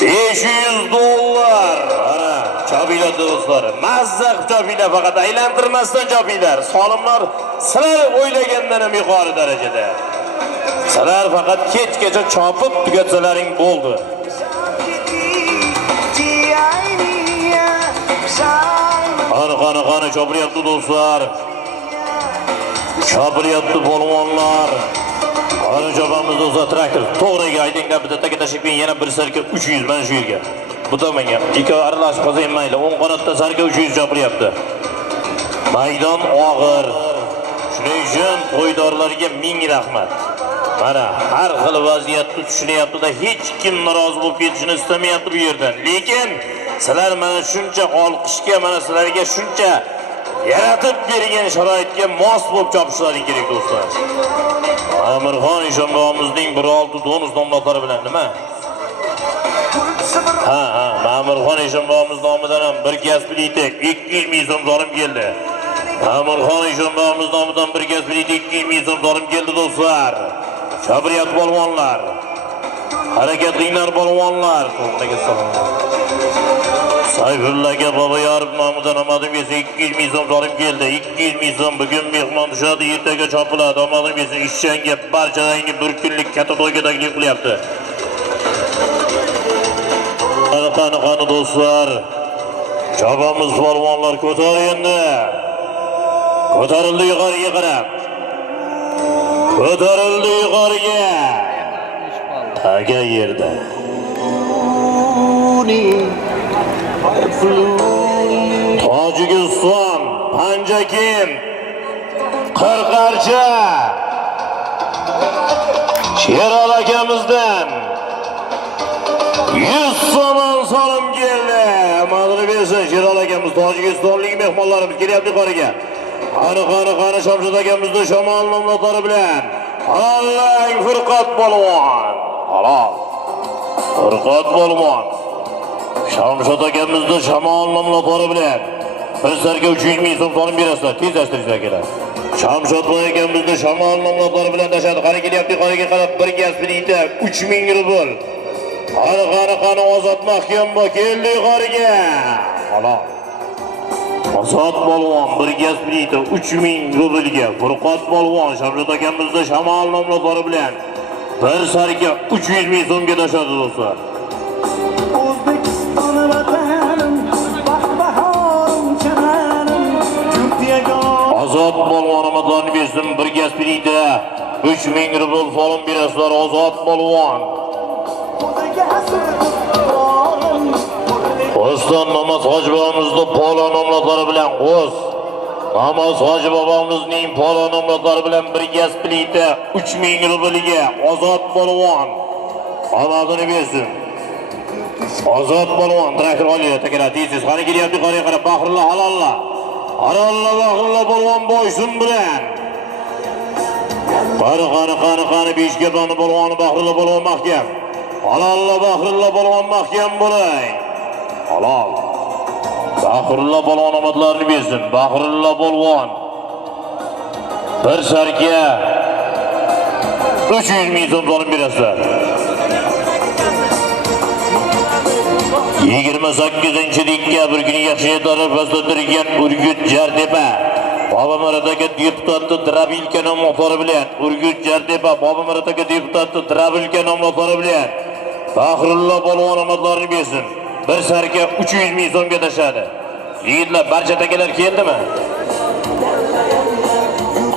$500. Ana, chopinglar do'stlar. Mazza chopinglar, faqat aylantirmasdan chopinglar. Solimlar sizlar o'ylagandan ham yuqori darajada. Sizlar faqat kechgacha chopib tugatsalaring bo'ldi. Qani chopiryapti do'stlar. Chopiryapti polvonlar. Qani chopamiz do'stlar, traktor. To'g'riga aytinglar, bitta taka tashib yana bir sarka 300 mana shu yerga. Bu tomonga ikkovi aralashib qolsa ham mayli. O'ng qanotda sarka 300 chopiryapti. Maydon og'ir. Shuning uchun qo'ydorlarga ming rahmat. Mana har xil vaziyatda tushunyapti-da, hech kim norozi bo'lib ketishini istamayapti bu yerdan. Lekin sizlar mana shuncha olqishga, mana sizlarga shuncha yaratib bergan sharoitga mos bo'lib chopishlaring kerak do'stlar. Amirxon Eshonboyimizning 16 donus nomlari bilan nima? Amirxon Eshonboyimiz nomidan ham bir gaz plita 200 ming so'm solim keldi. Amirxon Eshonboyimiz nomidan bir gaz plita 200 ming so'm solim keldi do'stlar. Chopiryapti polvonlar. Harakatlinglar polvonlar. To'g'riga salom. Sayfullaga Boboyorov nomidan omadim bersa 200 ming so'm solim keldi. 200 ming so'm bugun mehmon tushadi, ertaga chopiladi. Omadim bersa ishchanga barchalarga bir kunlik katta to'yga taklif qilyapti. Qani do'stlar. Chopamiz polvonlar, ko'tar endi. Ko'tarildi yuqoriga qarab. Ko'tarildi yuqoriga. Taga yerda. Tojikiston, Panjakim, Qirqarcha. Sherol akamizdan 100 so'm solim keldi. Madri bersin Sherol akamiz, Tojikistonlik mehmonlarimiz kelyapti yuqoriga. Qani Shamshod akamizning shamol nomlari bilan. Allang Furqat polvon. Halol. Furqat polvon. Shamshod akamizning shamol nomlari bilan bir sarka 300 ming so'm solib berasizlar. Tezlashtiringlar kerak. Shamshod akamizning shamol nomlari bilan tashadi. Qani kelyapti yuqoriga qarab bir gaz plita 3000 rubl. Qani Ozod mahkam bo keldi yuqoriga. Halol. Ozod polvon bir gaz plita 3000 rublga. Furqat polvon Shamshod akamizning shamol nomlari bilan bir sarka 300 ming so'mga tashadi do'stlar. Ozod polvon omadlarini bersin, bir gaz plita 3000 rubl solim berasizlar. Ozod polvon. O'zdan Namoz Hoji bobomizning polo nomlari bilan Qo'z. Namoz Hoji bobomizning polo nomlari bilan bir gaz plita 3000 rublga Ozod polvon. Omadini bersin. Ozod polvon traktor oliyda tekelar tez qani kelyapti yuqoriga qarab Bahrulla halalla. Halalla Bahrulla polvon bo'ysun bilan. Qani 5 ga bani polvoni Bahrulla polvon mahkam. Halalla Bahrulla polvon mahkam bo'ling. Halol. Bahrulla polvon omadlarini bersin. Bahrulla polvon. Bir sarkiya 300 ming so'm olib berasizlar. 28-dekabr kuni Yaxshiyev tarafasida turgan Urgut Jartepa Bobomurotdagi deputatni Drabilka nomlari bilan Urgut Jartepa Bobomurotdagi deputatni Drabilka nomlari bilan Bahrulla polvon omadlarini bersin. Bir sarka 300 ming so'mga tashadi. Yigitlar barcha takalar keldimi?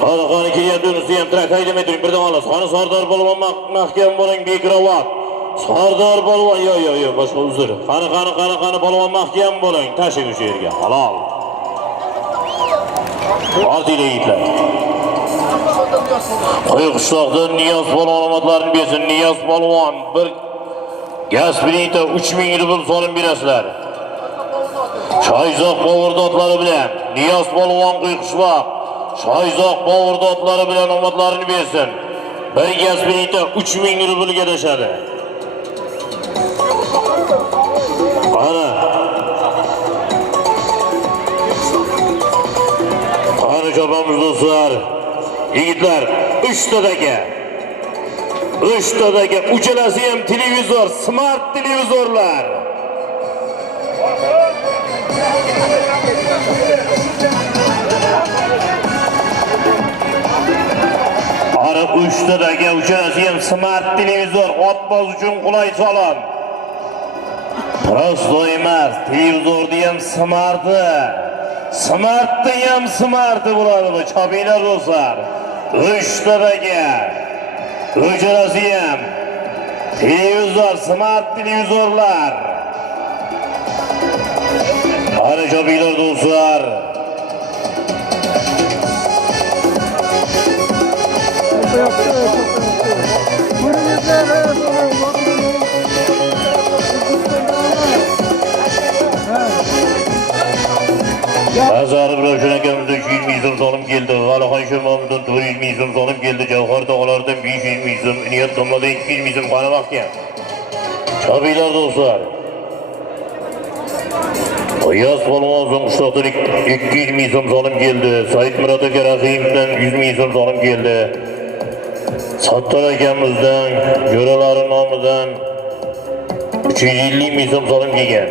Qani kelyapti unisi ham trak haydamay turing birdan olasiz. Qani Sardor polvon mahkam bo'ling bekrovat. Sardor polvon yo boshqa uzr. Qani polvon mahkam bo'ling. Tashing o'sha yerga. Halol. Ortiga yigitlar. Qo'yqishloqdan Niyoz polvon omadlarini bersin. Niyoz polvon bir gaz bileti 3000 rubl so'rab berasizlar. Shoyzoq bovrdotlari bilan Niyoz polvon Qo'yqishloq Shoyzoq bovrdotlari bilan omadlarini bersin. Bir gaz bileti 3000 rublga tashadi. Qani chopamiz do'stlar. Yigitlar 3 tadagi uchalasi ham televizor, smart televizorlar. Ara 3 tadagi uchalasi ham smart televizor, otboz uchun qulay salom. Prosto emas, televizorda ham smarti. Smartda ham smarti bo'ladi bu chopinglar do'stlar. 3 tadagi uchalasi ham televizor, smart televizorlar. Qani chopinglar do'stlar. Azarib Ravshan akamizdan 200 ming so'm so'lim keldi. Valixon Shomovdan 400 ming so'm so'lim keldi. Javhar tog'alardan 500 ming so'm, Niyat tomondan 200 ming so'm qani vaqtga. Chopinglar do'stlar. G'iyos polvon Zo'ngqishloqdan 200 ming so'm so'lim keldi. Said Murod aka Rahimdan 100 ming so'm so'lim keldi. Sattor akamizdan jo'ralari nomidan 350 ming so'm so'lim kelgan.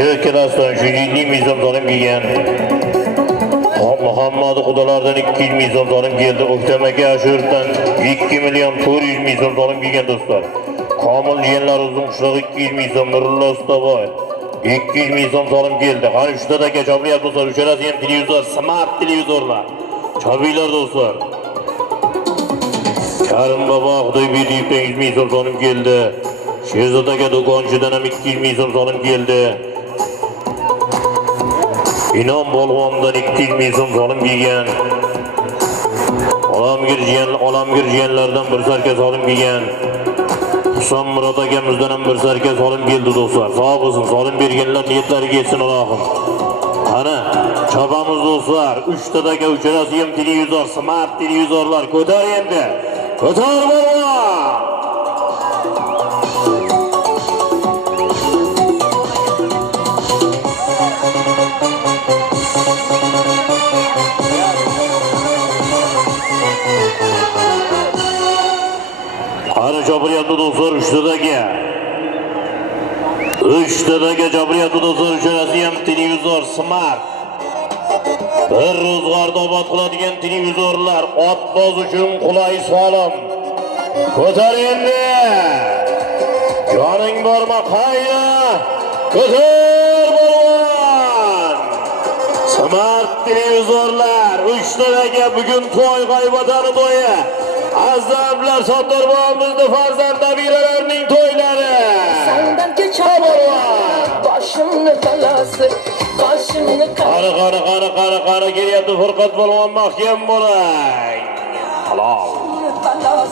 Yo'klardan 350 ming so'm so'lim kelgan. Muhammad Xudolardan 200 ming so'm so'lim keldi. O'ktam aka Ashurdan 2 million 400 ming so'm so'lim kelgan do'stlar. Komil jiyanlar Uzunqishloq 200 ming so'm, Nurullo Ustaboy 200 ming so'm so'lim keldi. Qani 3 tadagi choplayapti do'stlar. Uchalasi ham televizor, smart televizorlar. Chopinglar do'stlar. Karim bobo Xudoyberdiyevdan 100 ming so'm so'lim keldi. Sherzod aka do'konchidan ham 200 ming so'm so'lim keldi. Inom polvondan 200 ming so'm so'lim kelgan. Olamgir jiyanlardan bir sarka so'lim kelgan. Husan Murod akamizdan ham bir sarka so'lim keldi do'stlar. Sog' bo'lsin, so'lim berganlar niyatlariga yetsin Allohim. Qani, chopamiz do'stlar. 3 tadagi uchalasi ham televizor, smart televizorlar. Ko'tar endi. Ko'tar polvon. Qani chopiryapti do'stlar 3 tadagi chopiryapti do'stlar. Uchalasi ham televizor, smart. Bir ro'zg'orda obod qiladigan televizorlar, otboz uchun qulay solim. Ko'tar endi. Joning bormi qayda? Ko'tar polvon. Smart televizorlar 3 tadagi bugun to'y g'aybatani to'yi. Azablar Sattor bobomizni farzand nabiralarining to'ylari. Sendan kechiraman boshimni talasi, boshimni qani kelyapti Furqat polvon mahkam bo'ling. Halol.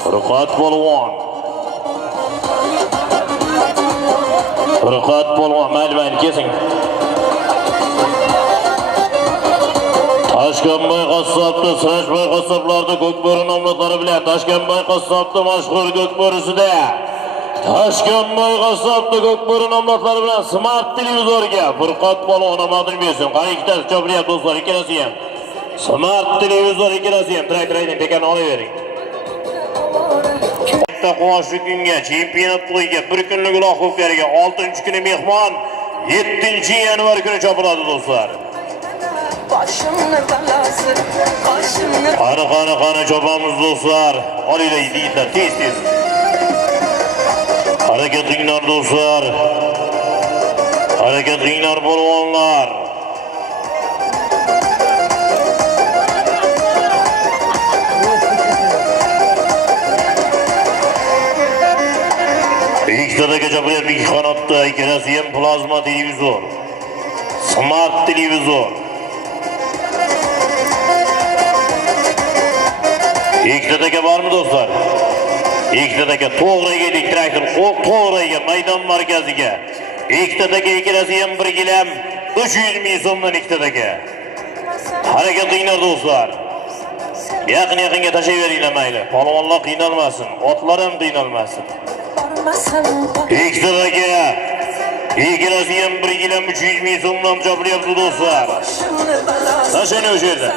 Furqat polvon. Furqat polvon malvani kesing. Toshkentboy qassobda Sirashboy qassoblarda Ko'kbo'ri nomlari bilan Toshkentboy qassobda mashhur Ko'kbo'risida Toshkentboy qassobda Ko'kbo'ri nomlari bilan smart televizorga Furqat polvon omadini bersin. Qani ikkitasi chopiryapti do'stlar, ikkalasi ham. Smart televizor ikkalasi ham tray-traydan tekani olavering. Katta quvonchli kunga, chempionat to'yiga, bir kunlik uloqovkariga 6-kuni mehmon 7-yanvar kuni chopiladi do'stlar. Qani chopamiz do'stlar. Olinglar yigitlar, tez. Harakat qilinglar do'stlar. Harakat qilinglar polvonlar. Ikkitadagi chopiryapti ikki qanotda, ikkalasi ham plazma televizor. Smart televizor. Ikkitadagi bormi do'stlar? Ikkitadagi to'g'riga traktor, to'g'riga maydon markaziga. Ikkitadagi ikkalasi ham 1 gilam 300 ming so'mdan ikkitadagi. Harakat qilinglar do'stlar. Yaqin-yaqinga tashlayveringlar mayli. Polvonlar qiynalmasin, otlar ham qiynalmasin. Ikkitadagi ikkalasi ham 1 gilam 300 ming so'mdan chopilyapti do'stlar. Tashlayni o'sha yerda.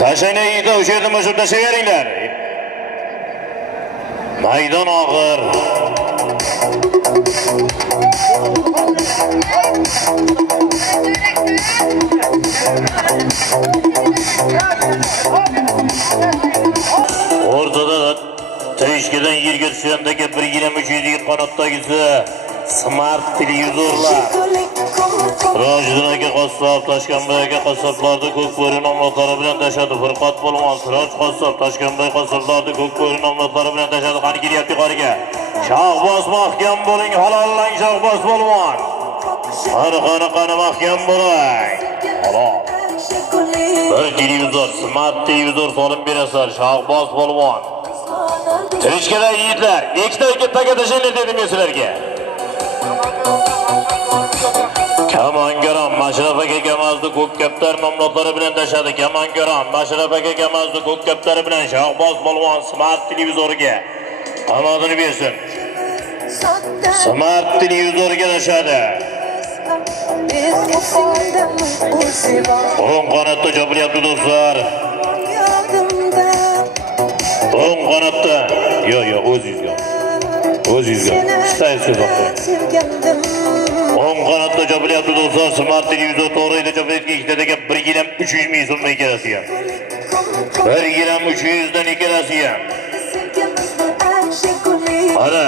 Tashlayni yigitlar o'sha yerda mashhur tashlayveringlar. Maydon og'ir. O'rtada teshkidan yerga tushgandagi 1 gilam 300 qanotdagisi smart televizorlar. Rojdin aka qassob, Toshkentboy aka qassoblarda Ko'kbo'ri nomlari bilan tashadi. Furqat polvon, Siroj qassob, Toshkentboy qassoblarda Ko'kbo'ri nomlari bilan tashadi. Qani kelyapti yuqoriga. Shahboz mahkam bo'ling, halollang Shahboz polvon. Qani mahkam bo'ling. Halol. Bir televizor, smart televizor solib berasizlar Shahboz polvon. Tirishkalar yigitlar, ikkita tagatashinglar dedim men sizlarga. Kamongaron Mashraf aka Gamazdi Ko'kkaptar nomlari bilan tashadi. Kamongaron Mashraf aka Gamazdi Ko'kkaptar bilan Shahboz polvon smart televizoriga omadini bersin. Smart televizorga tashadi. O'ng qanotda chopilyapti do'stlar. O'ng qanotda. Yo'q, o'zingizga. Staysiz boqing. O'ng qanotda chopilyapti do'stlar. Smart televizor to'g'rida chopilayotgan ikkitadagi 1 gilam 300 ming so'mdan ikkalasi ham. 1 gilam 300 dan ikkalasi ham. Ana,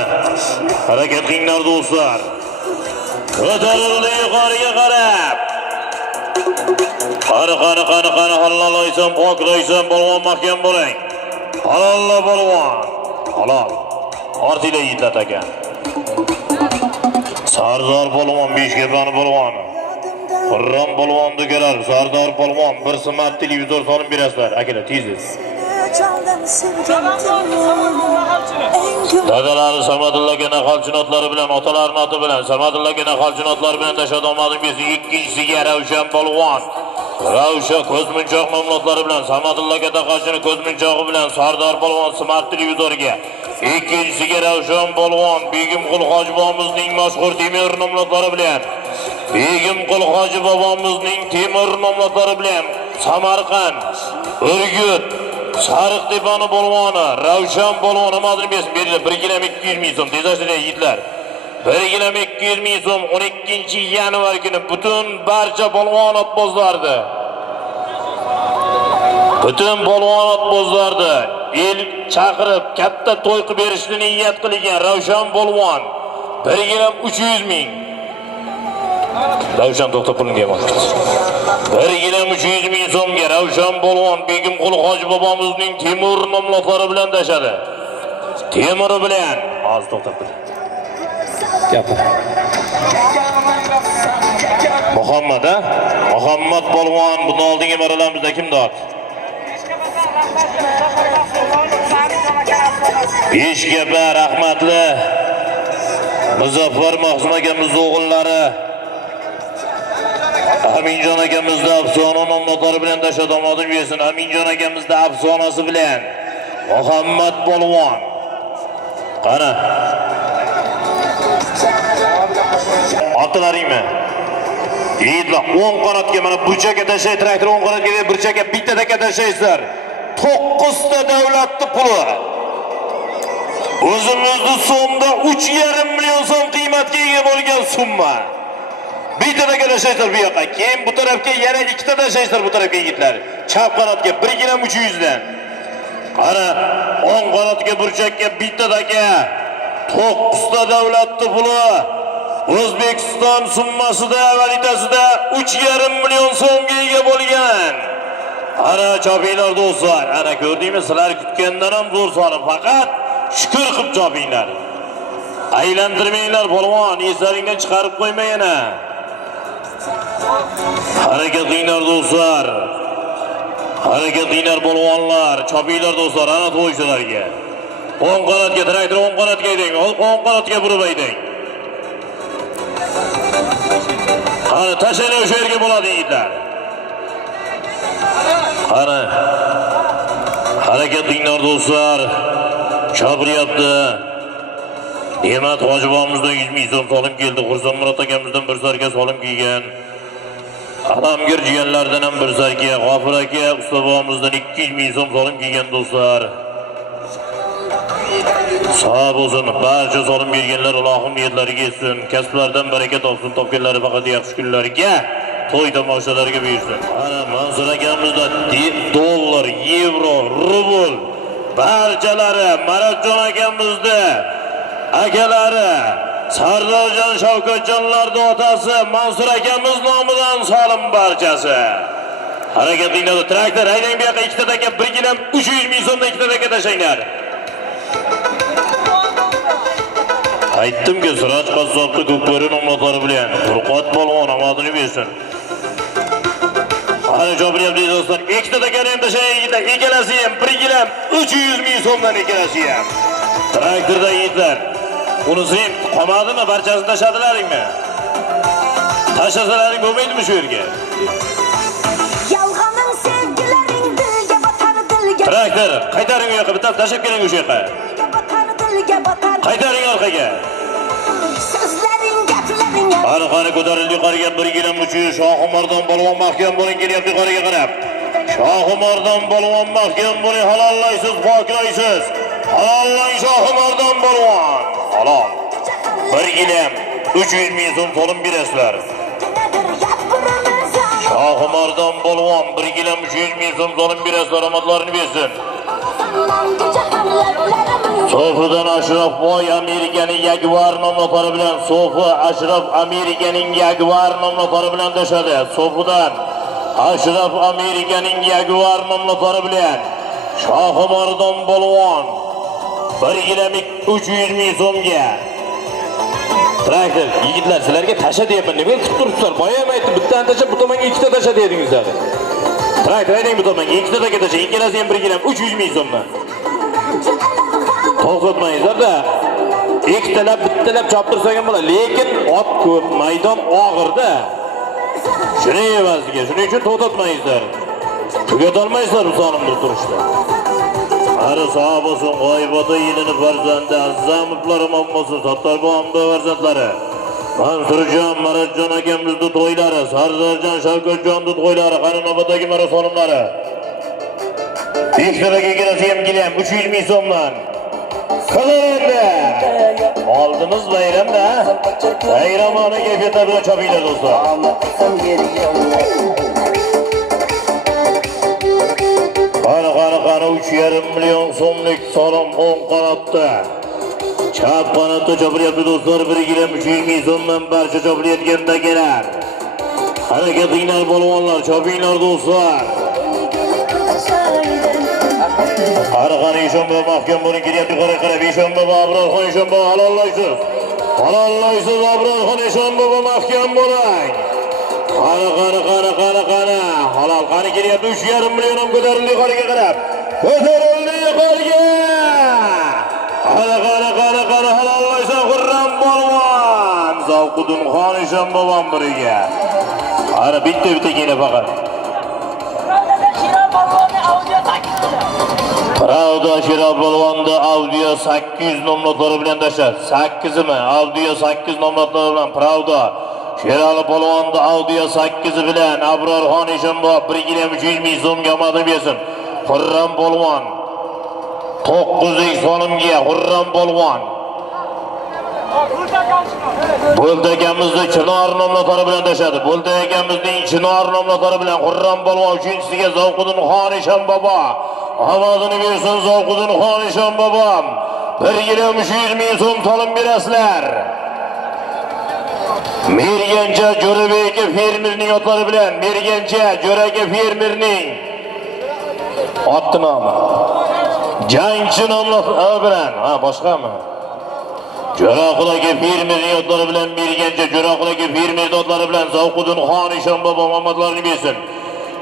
harakat qilinglar do'stlar. Ko'tarildi yuqoriga qarab. Qani halollaysan, poklaysan, polvon mahkam bo'ling. Halollar polvon. Halol. Ortinglar yigitlar aka. Sardor polvon, Beshkepani polvon. Qurram polvon degalar, Sardor polvon bir smart televizor solib berasizlar. Akalar, tez. Dadalari Samadulla aka naqalchinotlari bilan, otalari oti bilan, Samadulla aka naqalchinotlari bilan tashadi omadim bersin. Ikkinchisiga Ravshan polvon. Ravshan ko'zmunchoq nomlari bilan, Samadulla aka taqashini ko'zmunchog'i bilan Sardor polvon smart televizorga. Ikkinchisiga Ravshan polvon Begimqul hoji bobomizning mashhur temir nomlari bilan. Begimqul hoji bobomizning temir nomlari bilan Samarqand, Urgut, Sariqtepani polvoni Ravshan polvon omadini bersin. Beringlar 1 gilam 200 ming so'm tezashlar yigitlar. 1 gilam 200 ming so'm 12-yanvar kuni butun barcha polvon otbozlardi. Butun polvon otbozlardi el chaqirib katta to'y qilib berishni niyat qilgan Ravshan polvon 1 gilam 300 ming. Ravshan to'xtab pulni ham oldi. 1 gilam 300 ming so'mga Ravshan polvon Begimqul hoji bobomizning Temur nomlari bilan tashadi. Temuri bilan hozir to'xtab tur. Gapir. Muhammed ha? Muhammed Polvon bundan oldingi marralarımızda kim dot? Beshkapa rahmatli Muzaffar Mahsum akamiz o'g'illari Aminjon akamizni afsona nomlari bilan dashadomodim yesin. Aminjon akamizni afsonasi bilan Muhammad Polvon. Qani. Otlaringmi? Yigitlar 10 qanotga mana burchakka tashay traktor 10 qanotga burchakka bittada tashaysizlar. 9 ta davlatning puli. O'zimizning so'mda 3,5 million so'm qiymatga ega bo'lgan summa. Bittada tashaysizlar bu yoqqa. Keyin bu tarafga yana 2 ta tashaysizlar bu tarafga yigitlar. Chap qanotga 1 kg 300 dan. Qara 10 qanotga burchakka bittadagi 9 ta davlatning puli. O'zbekiston summasida valyutasida 3,5 million so'mga ega bo'lgan. Ana chopinglar do'stlar, ana ko'rdingmi sizlar kutgandan ham zo'r solim, faqat shukr qilib chopinglar. Aylantirmanglar polvon, eslaringdan chiqarib qo'ymang yana. Harakat qilinglar do'stlar. Harakat qilinglar polvonlar, chopinglar do'stlar, ana to'ychilarga. 10 qanotga traktor 10 qanotga eding, 10 qanotga burib ayding. Qani tashlaylar o'sha yerga bo'ladi yigitlar. Qani harakat qilinglar do'stlar. Chapiryapti. Ne'mat hojibomizdan 100 ming so'm solim keldi. Xursand Murod akamizdan bir sarga solim kelgan. Alamgir jiyanlardan ham bir sarga, G'ofir aka ustabomizdan 200 ming so'm solim kelgan do'stlar. Sağ olsun, barcha solim berganlar Allohning niyatlariga yetsin, kasblardan baraka topsin, topganlari faqat yaxshi kunlarga, to'y tomoshalariga buyursin. Ana Mansur akamizda dollar, yevro, rubl barchalari Maratjon akamizda akalari Sardorjon Shavkatjonlarning otasi Mansur akamiz nomidan solim barchasi. Harakatinglar traktor haydang bu yoqqa 2 ta taka 1 kg 300 ming so'mdan 2 ta taka tashanglar. Aytdim-ku, Siroj qassobni ko'kbari nomlari bilan Furqat polvon omadini bersin. Hali jo'biryapti do'stlar. 2 ta taka ham tashayinglar. Ikkalasi ham 1 kg 300 ming so'mdan ikkalasi ham. Traktorda yigitlar. Unisi ham qomadimi? Barchasini tashadilaringmi? Tashasalaring bo'lmaydimi shu yerga? Yolg'onim sevgilaring dilga botar dilga. Traktor, qaytaring u yoqqa, bitta tashab keling o'sha yoqqa. Dilga botar. Qaytaring orqaga. So'zlaring gaplaring. Qani ko'tarildi yuqoriga 1 kg 300 Shohimardon polvon mahkam bo'ling, kelyapti yuqoriga qarab. Shohimardon polvon mahkam bo'ling, halollaysiz, poklaysiz. Halollang Shohimardon polvon. Halol. 1 kg 300 ming so'm solim berasizlar. Shohimardon polvon 1 kg 300 ming so'm solim berasizlar, omadlarini bersin. Sofidan Ashraf Boy Amerikaning Jaguar nomlari bilan Sofi Ashraf Amerikaning Jaguar nomlari bilan dashadi. Sofidan Ashraf Amerikaning Jaguar nomlari bilan Shohimardon polvon 1 kg 300 ming so'mga. Traktor yigitlar sizlarga tasha deyapman. Nima kutib turibsizlar? Boya ham aytdim, bittani tasha, bu tomonga 2 ta tasha dedingizlar. Traktor ayting bu tomonga 2 ta taka tasha, ikkalasi ham 1 kg 300 ming so'mdan. To'xtatmangizlar-da. Ikkitalab, bittalab choptirsak ham bo'ladi, lekin ot ko'p, maydon og'irda. Shuning evaziga, shuning uchun to'xtatmangizlar. Tugatolmaysizlar bu sonimni turishda. Qari sog' bo'lsin, g'oyibota yilini farzandi Azamovlar bo'lsin, Sattorboyning farzandlari. Mansurjon, Maratjon akamizning to'ylari, Sardorjon, Shavkatjonning to'ylari, qani navbatdagi marosimlari. Ikkitaga kelasi ham kelam 300 ming so'mdan. Qilindi. Oldimiz bayramda. Bayramona kayfiyatda bilan chopinglar do'stlar. Qani 3,5 million so'mlik solim 10 qanotda. Chap qanotda chopilyapti do'stlar, 1 kg 300 ming so'mdan barcha chopilayotgandagilar. Harakat qilinglar polvonlar, chopinglar do'stlar. Qani Eshonbo mahkam bo'ling, kelyapti qarab Eshonbo Abrorxon Eshonbo halollaysiz. Halollaysiz Abrorxon Eshonbo mahkam bo'ling. Qani. Halol qani kelyapti 3,5 million ham ko'tarildi yuqoriga qarab. Ko'tarildi yuqoriga. Qani halollaysan Xurram polvon. Zavqudin Xonishon bobom biriga. Ana bitta kina faqat. Pravda Shirab polvonda audio 800 nomlatlari bilan tashladi. 8 mi? Audio 8 nomlatlari bilan Pravda Sherali polvonda audio 8 bilan Abror Xonishon bob 1,3 ming so'mga omadini bersin. Xurram polvon 9 sonimga Xurram polvon. Bo'ldi akamizning Chinor nomlatlari bilan tashladi. Bo'ldi akamizning Chinor nomlatlari bilan Xurram polvon 3-siga Zavqudin Xonishon bobo. Omadini bersin Zavqudin Xonishon bobom. 1,3 ming so'm to'lim berasizlar. Mergancha Jo'rabeka fermerning otlari bilan Mergancha Jo'raka fermerning ot nomi. Jangchi nomlari bilan, boshqami? Jo'raqulaka fermerning otlari bilan Mergancha Jo'raqulaka fermerning otlari bilan Zavqudin Xonishon bobo omadlarini bersin.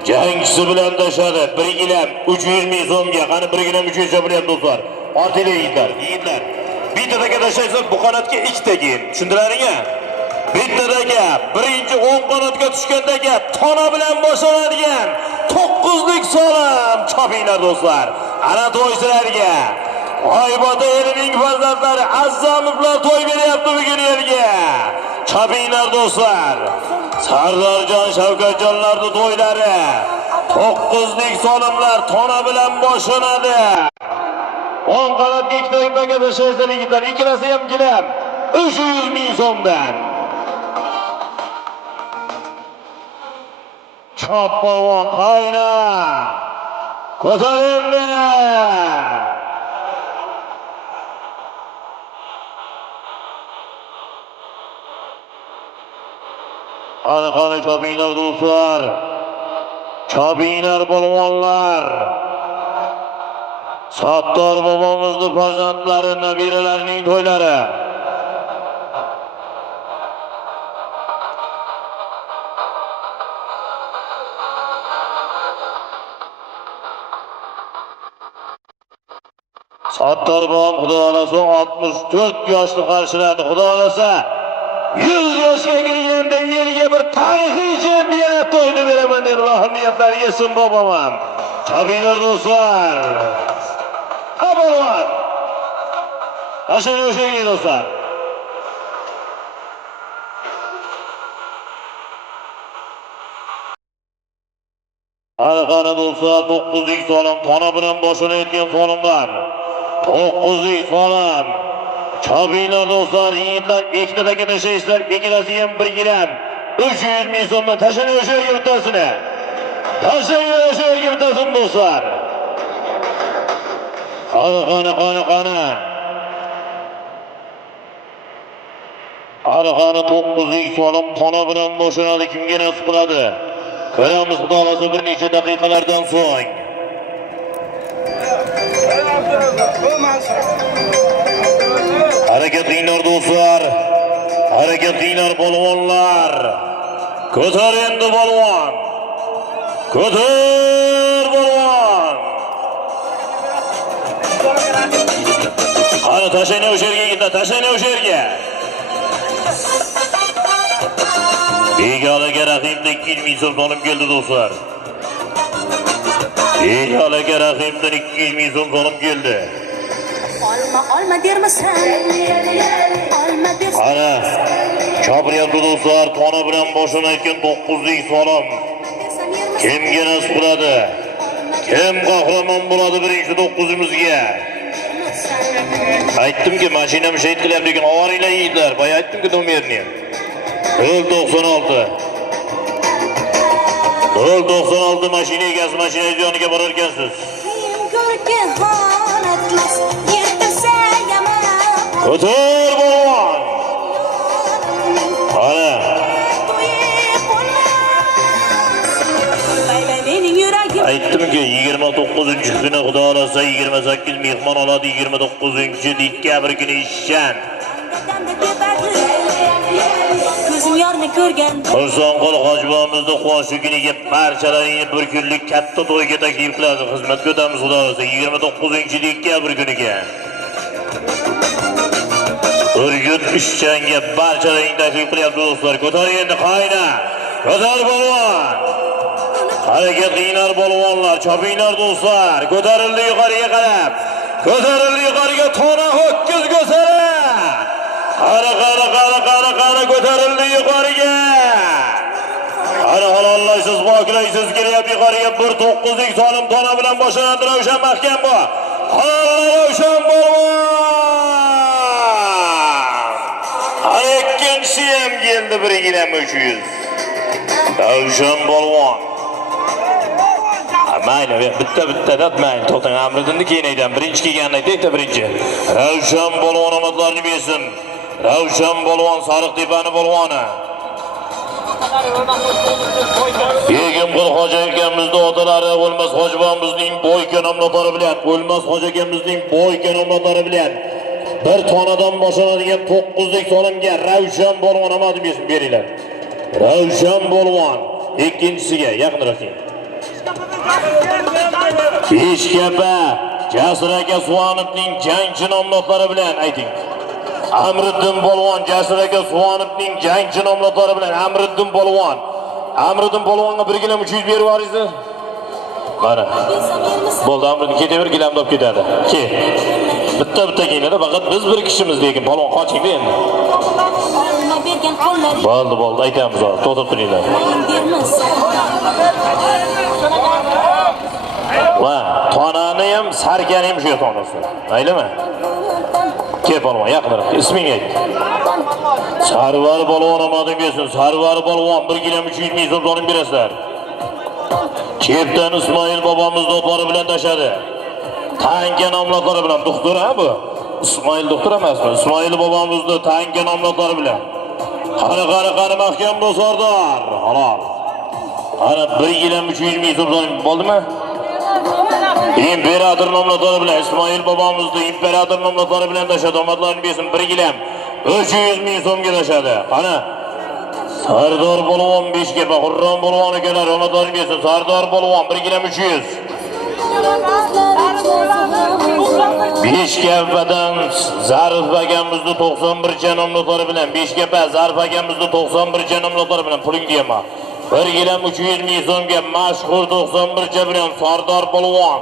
Jangchisi bilan tashadi 1,3 ming so'mga. Qani 1,3 bo'lyapti do'stlar. Otilar yigitlar. Bittaga tashlaysiz bu qanotga 2 ta keyin. Tushundilaringmi? Bittadagi birinchi 10 qanotga tushgandagi tona bilan boshlanadigan 9lik so'lam chopinglar do'stlar. Ana to'ychilarga Oybota elining farzandlari Azzamovlar to'y beryapti bugun yerga. Chopinglar do'stlar. Sardorjon Shavkatjonlarning to'ylari 9lik so'lamlar tona bilan boshlanadi. 10 qanotga 2 taga tashlaysiz yigitlar. Ikkalasi ham gilam 300 ming so'mdan. Choppavon qayna ko'tarildi. Qani chopinglar do'stlar. Chopinglar polvonlar. Sattor bobomizning farzandlari, nabiralarining to'ylari. Sattor bobom xudo xolasa 64 yoshni qarshiladi. Xudo xolasa 100 yoshga kirganda yerga bir tarixiy chempionat to'yini beraman deb Alloh niyatlari yesin bobom ham. Chopinglar do'stlar. Polvon. Ashana o'shaga do'stlar. Qani do'stlar 9lik so'lam tona bilan boshlanayotgan so'lamlar. 9lik so'lam. Chopinglar do'stlar, yigitlar ikkitaga tashlaysizlar, ikkalasi ham 1 gilam 300 ming so'mdan tashlanib o'shaga bittasini. Tashlaylar o'shaga bittasini do'stlar. Qani. Qani 9lik so'lam tona bilan boshlanadi. Kimga nasib qiladi? Ko'ramiz xudo xolasa bir necha daqiqalardan so'ng. Harakatinglar do'stlar. Harakatinglar polvonlar. Ko'tar endi polvon. Ko'tar polvon. Qani tashlayni o'sha yerga yigitlar, tashlayni o'sha yerga. Begalaga Rahimdan 200 ming so'm olib keldi do'stlar. Begalaga Rahimdan 200 ming so'm olib keldi. Olma dermisan? Olma dersan. Ana chopiryapti do'stlar, tona bilan boshlanayotgan 9lik so'lam. Kimga nasib qiladi? Kim qahramon bo'ladi birinchi 9imizga? Aytdimki, mashinam shayt qilyapti, lekin ovoringlar yigitlar. Boya aytdimki nomerni. 096 mashina egasi mashina yoniga borar ekansiz. Ko'tar polvon. Ana. Aytdimki 29-kuni xudo xolasa 28 mehmon oladi, 29-dekabr kuni ishchan. yorni ko'rgan Xursonqul hojibamizni quvonchi kuniga barchalaringni bir kunlik katta to'yga taklif qiladi. Xizmatga o'tamiz xudo xolasa 29-dekabr kuniga. Urgut ishchanga barchalaringni taklif qilyapti do'stlar. Ko'taring endi qayna. Ko'tar polvon. Harakat qilinglar polvonlar, chopinglar do'stlar. Ko'tarildi yuqoriga qarab. Ko'tarildi yuqoriga tona ho'kiz go'sara. Qara ko'tarildi yuqoriga. Qara halollaysiz, poklaysiz, kelyapti yuqoriga 1.9lik solim tona bilan boshlanadi Ravshan mahkam bu. Halol Ravshan polvon. Har ikkinchisi ham keldi, birigina 300. Ravshan polvon. Mayli, bitta mayli, to'xtang, Amriddinni keyin aytamiz. Birinchi kelganini aytaylik-da, birinchi. Ravshan polvon omadlarini bersin. Ravshan polvon Sariqtepani polvoni. Begimqul hoji akamizning otalari O'lmas hojibamizning bo'yka nomlari bilan, O'lmas hoji akamizning bo'yka nomlari bilan bir tonadan boshlanadigan 9lik solimga Ravshan polvon omadini bersin, beringlar. Ravshan polvon ikkinchisiga yaqinroq. Beshkapa Jasur aka Suvonovning jangchi nomlari bilan ayting. Amriddin polvon Jasur aka Suvonovning jangchi nomlari bilan Amriddin polvon. Amriddin polvonga 1 kg 300 berib yuboringlar. Mana. Bo'ldi, Amriddin ketaver, gilamni olib ketadi. Ke. Bitta keladi, faqat biz bir kishimiz lekin polvon qoching endi. Bo'ldi, aytamiz hozir. To'xtab turinglar. Va tonani ham, sarkani ham shu tonasi. Maylimi? Ke polvon, yaqinroq. Isming ayt. Sarvar polvon omading bersin. Sarvar polvon 1 kg 300 ming so'm olib berasizlar. Chepdan Ismoil bobomizni o'tlari bilan tashadi. Tanka nomlari bilan doktor ha bu. Ismoil doktor emasmi? Ismoil bobomizni tanka nomlari bilan. Qara mahkam bosordor. Halol. Ana 1 kg 300 ming so'm bo'ldimi? İmperator nomlari bilan Ismoil bobomizni imperator nomlari bilan tashadi. Omadlarini bersin. 1 kg 300 ming so'mga tashadi. Qani Sardor polvon Beshkapa, Xurron polvon akalar omadlarini bersin. Sardor polvon 1 kg 300. Beshkapadan Zarif akamizni 91 nomlari bilan Beshkapa Zarif akamizni 91 nomlari bilan puling deyman. 1 kg 300 ming so'mga mashhur 91 bilan Sardor polvon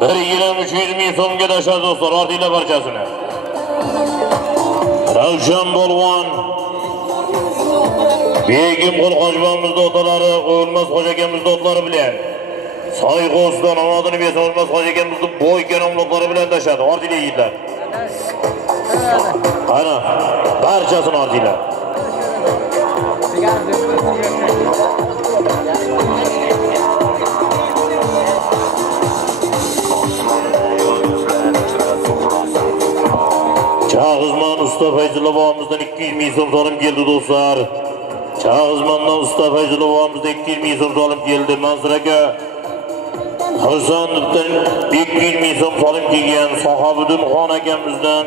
1 kg 300 ming so'mga tashadi do'stlar, ortinglar barchasini. Ravshan polvon Begimqul hojibamizning otalari O'lmas hoji akamizning otlari bilan Soyg'o'ston omadini bersin. O'lmas hoji akamizning bo'yka nomlari bilan tashadi. Ortinglar yigitlar. Qani barchasini ortinglar. Chag'izman usta Fayzulla bobomizdan 200 ming so'm olib keldi do'stlar. Chag'izmandan usta Fayzulla bobomizdan 200 ming so'm olib keldi. Mansur aka Husanovdan 200 ming so'm olib kelgan. Sahobiddin xon akamizdan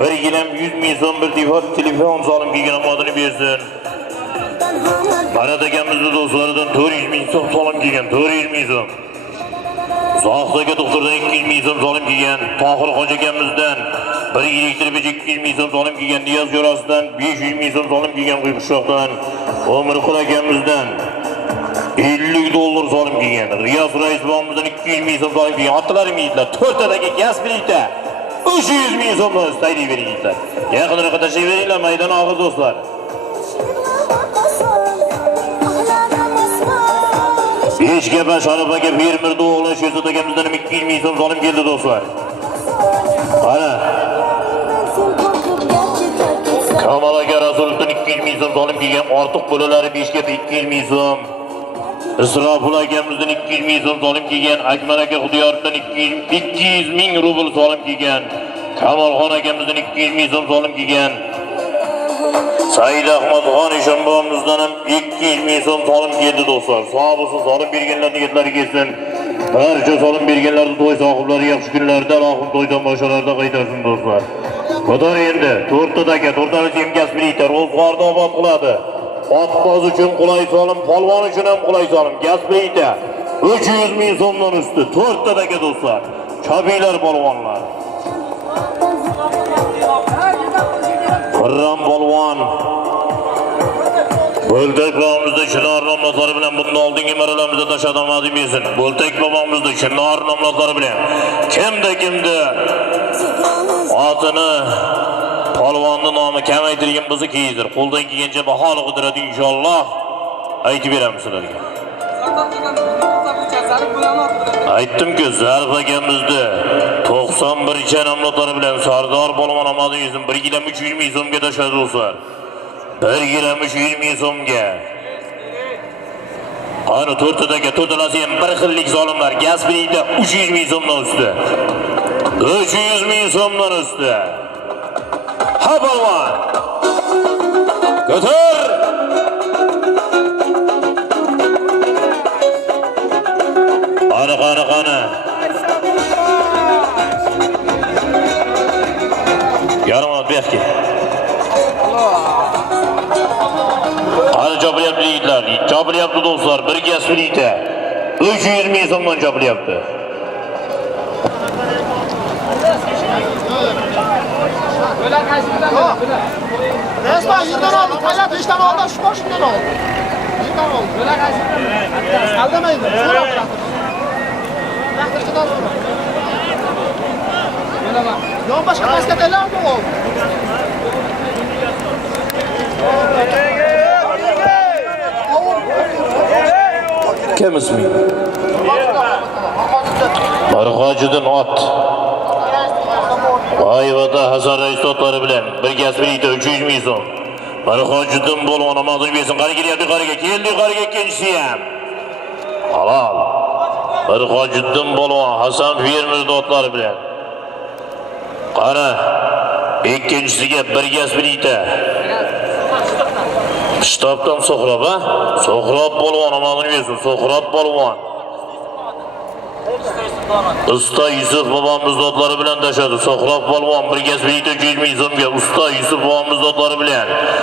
1 kg 100 ming so'm bir telefon olib kelgan, omadini bersin. Barat akamizning do'stlaridan 400 ming so'm olib kelgan, 400 ming so'm. Zohidga doktordan 200 ming so'm olib kelgan. Tohir hoji akamizdan 1 elektr pech 200 ming so'm olib kelgan. Niyoz Jo'rasidan 500 ming so'm olib kelgan. Quyuqshoqdan O'mirqul akamizdan 50 dollar olib kelgan. Riyos rais bobomizdan 200 ming so'm olib kelgan. Otalarim yigitlar, 4 tadagi gaz birlikda 300 ming so'm istaylik beringlar. Yaqinroq tashlayveringlar, maydon og'ir do'stlar. Beshkapa Sharif aka Fermerda o'g'li Shehzod akamizdan 200 ming so'm olib keldi do'stlar. Ana Kamal aka Rasulovdan 200 ming so'm olib kelgan. Ortiq bo'lalari Beshkapa 200 ming so'm. Isroful akamizdan 200 ming so'm olib kelgan. Akmal aka Xudoyordan 200 ming rubl olib kelgan. Kamolxon akamizdan 200 ming so'm olib kelgan. Said Ahmadxon Eshonbobomizdan ham 200 ming so'm olib keldi do'stlar. Sog' bo'lsin, solib berganlarning yetlari kelsin. Barcha solib berganlarni to'y sohiblari yaxshi kunlarda, Allohim to'ydan boshqalarda qaytarsin do'stlar. Xudo endi 4 ta aka, 4 ta yemkas birlikda ro'zg'orni obod qiladi. Otboz uchun qulay solim, polvon uchun ham qulay solim. Gaz plita 300 ming so'mdan usti. 4 ta aka do'stlar. Chobinglar polvonlar. Qirram polvon. Bo'ltak bobomizni Chinor nomlari bilan bundan oldingi marralamizda tashlamadim yesin. Bo'ltak bobomizni Chinor nomlari bilan kimda otini polvonni nomi kamaytirgan bo'lsa kiyizdir. Qo'ldan kelgancha baholi qudrat inshaalloh aytib beramiz sizlarga. Aytdim-ku, Zarif akamizni 91 nomlari bilan Sardor polvon omadin yesin. 1 kg 300 ming so'mga tashladi do'stlar. 1 kg 300 ming so'mga. Ana to'rtadagi to'rtalasi ham bir xillik zolimlar. Gaz plita 300 ming so'mdan usti. 300 ming so'mdan usti. Ha polvon. Ko'tar. Qani. Yarim ot berki. Qani chopilyapti yigitlar. Chopilyapti do'stlar. Bir gaz plita 300 ming so'mdan chopilyapti. Resmen yıldan aldı. Tayyat işten aldı. Şu başından aldı. Yıldan aldı. Böyle kaçtı. Aldamayın. Sonra bıraktı. Bıraktırdıktan sonra. Böyle bak. Yon başka basket eller mi oldu? Kim ismi? Barxojiddin ot. Ayvada Hasan Reis otlari bilan bir gaz plita 300 ming so'm. Barxojiddin polvon omadin bersin. Qani kelyapti qariga. Keldi qariga ikkinchisi ham. Halol. Barxojiddin polvon Hasan fermer otlari bilan. Qani ikkinchisiga bir gaz plita. Shtobdan So'xrob, ha? So'xrob polvon omadin bersin. So'xrob polvon. Usta Yusuf bobomiz otlari bilan tashladi. So'xrob polvon bir gaz plita 300 ming so'mga. Usta Yusuf bobomiz otlari bilan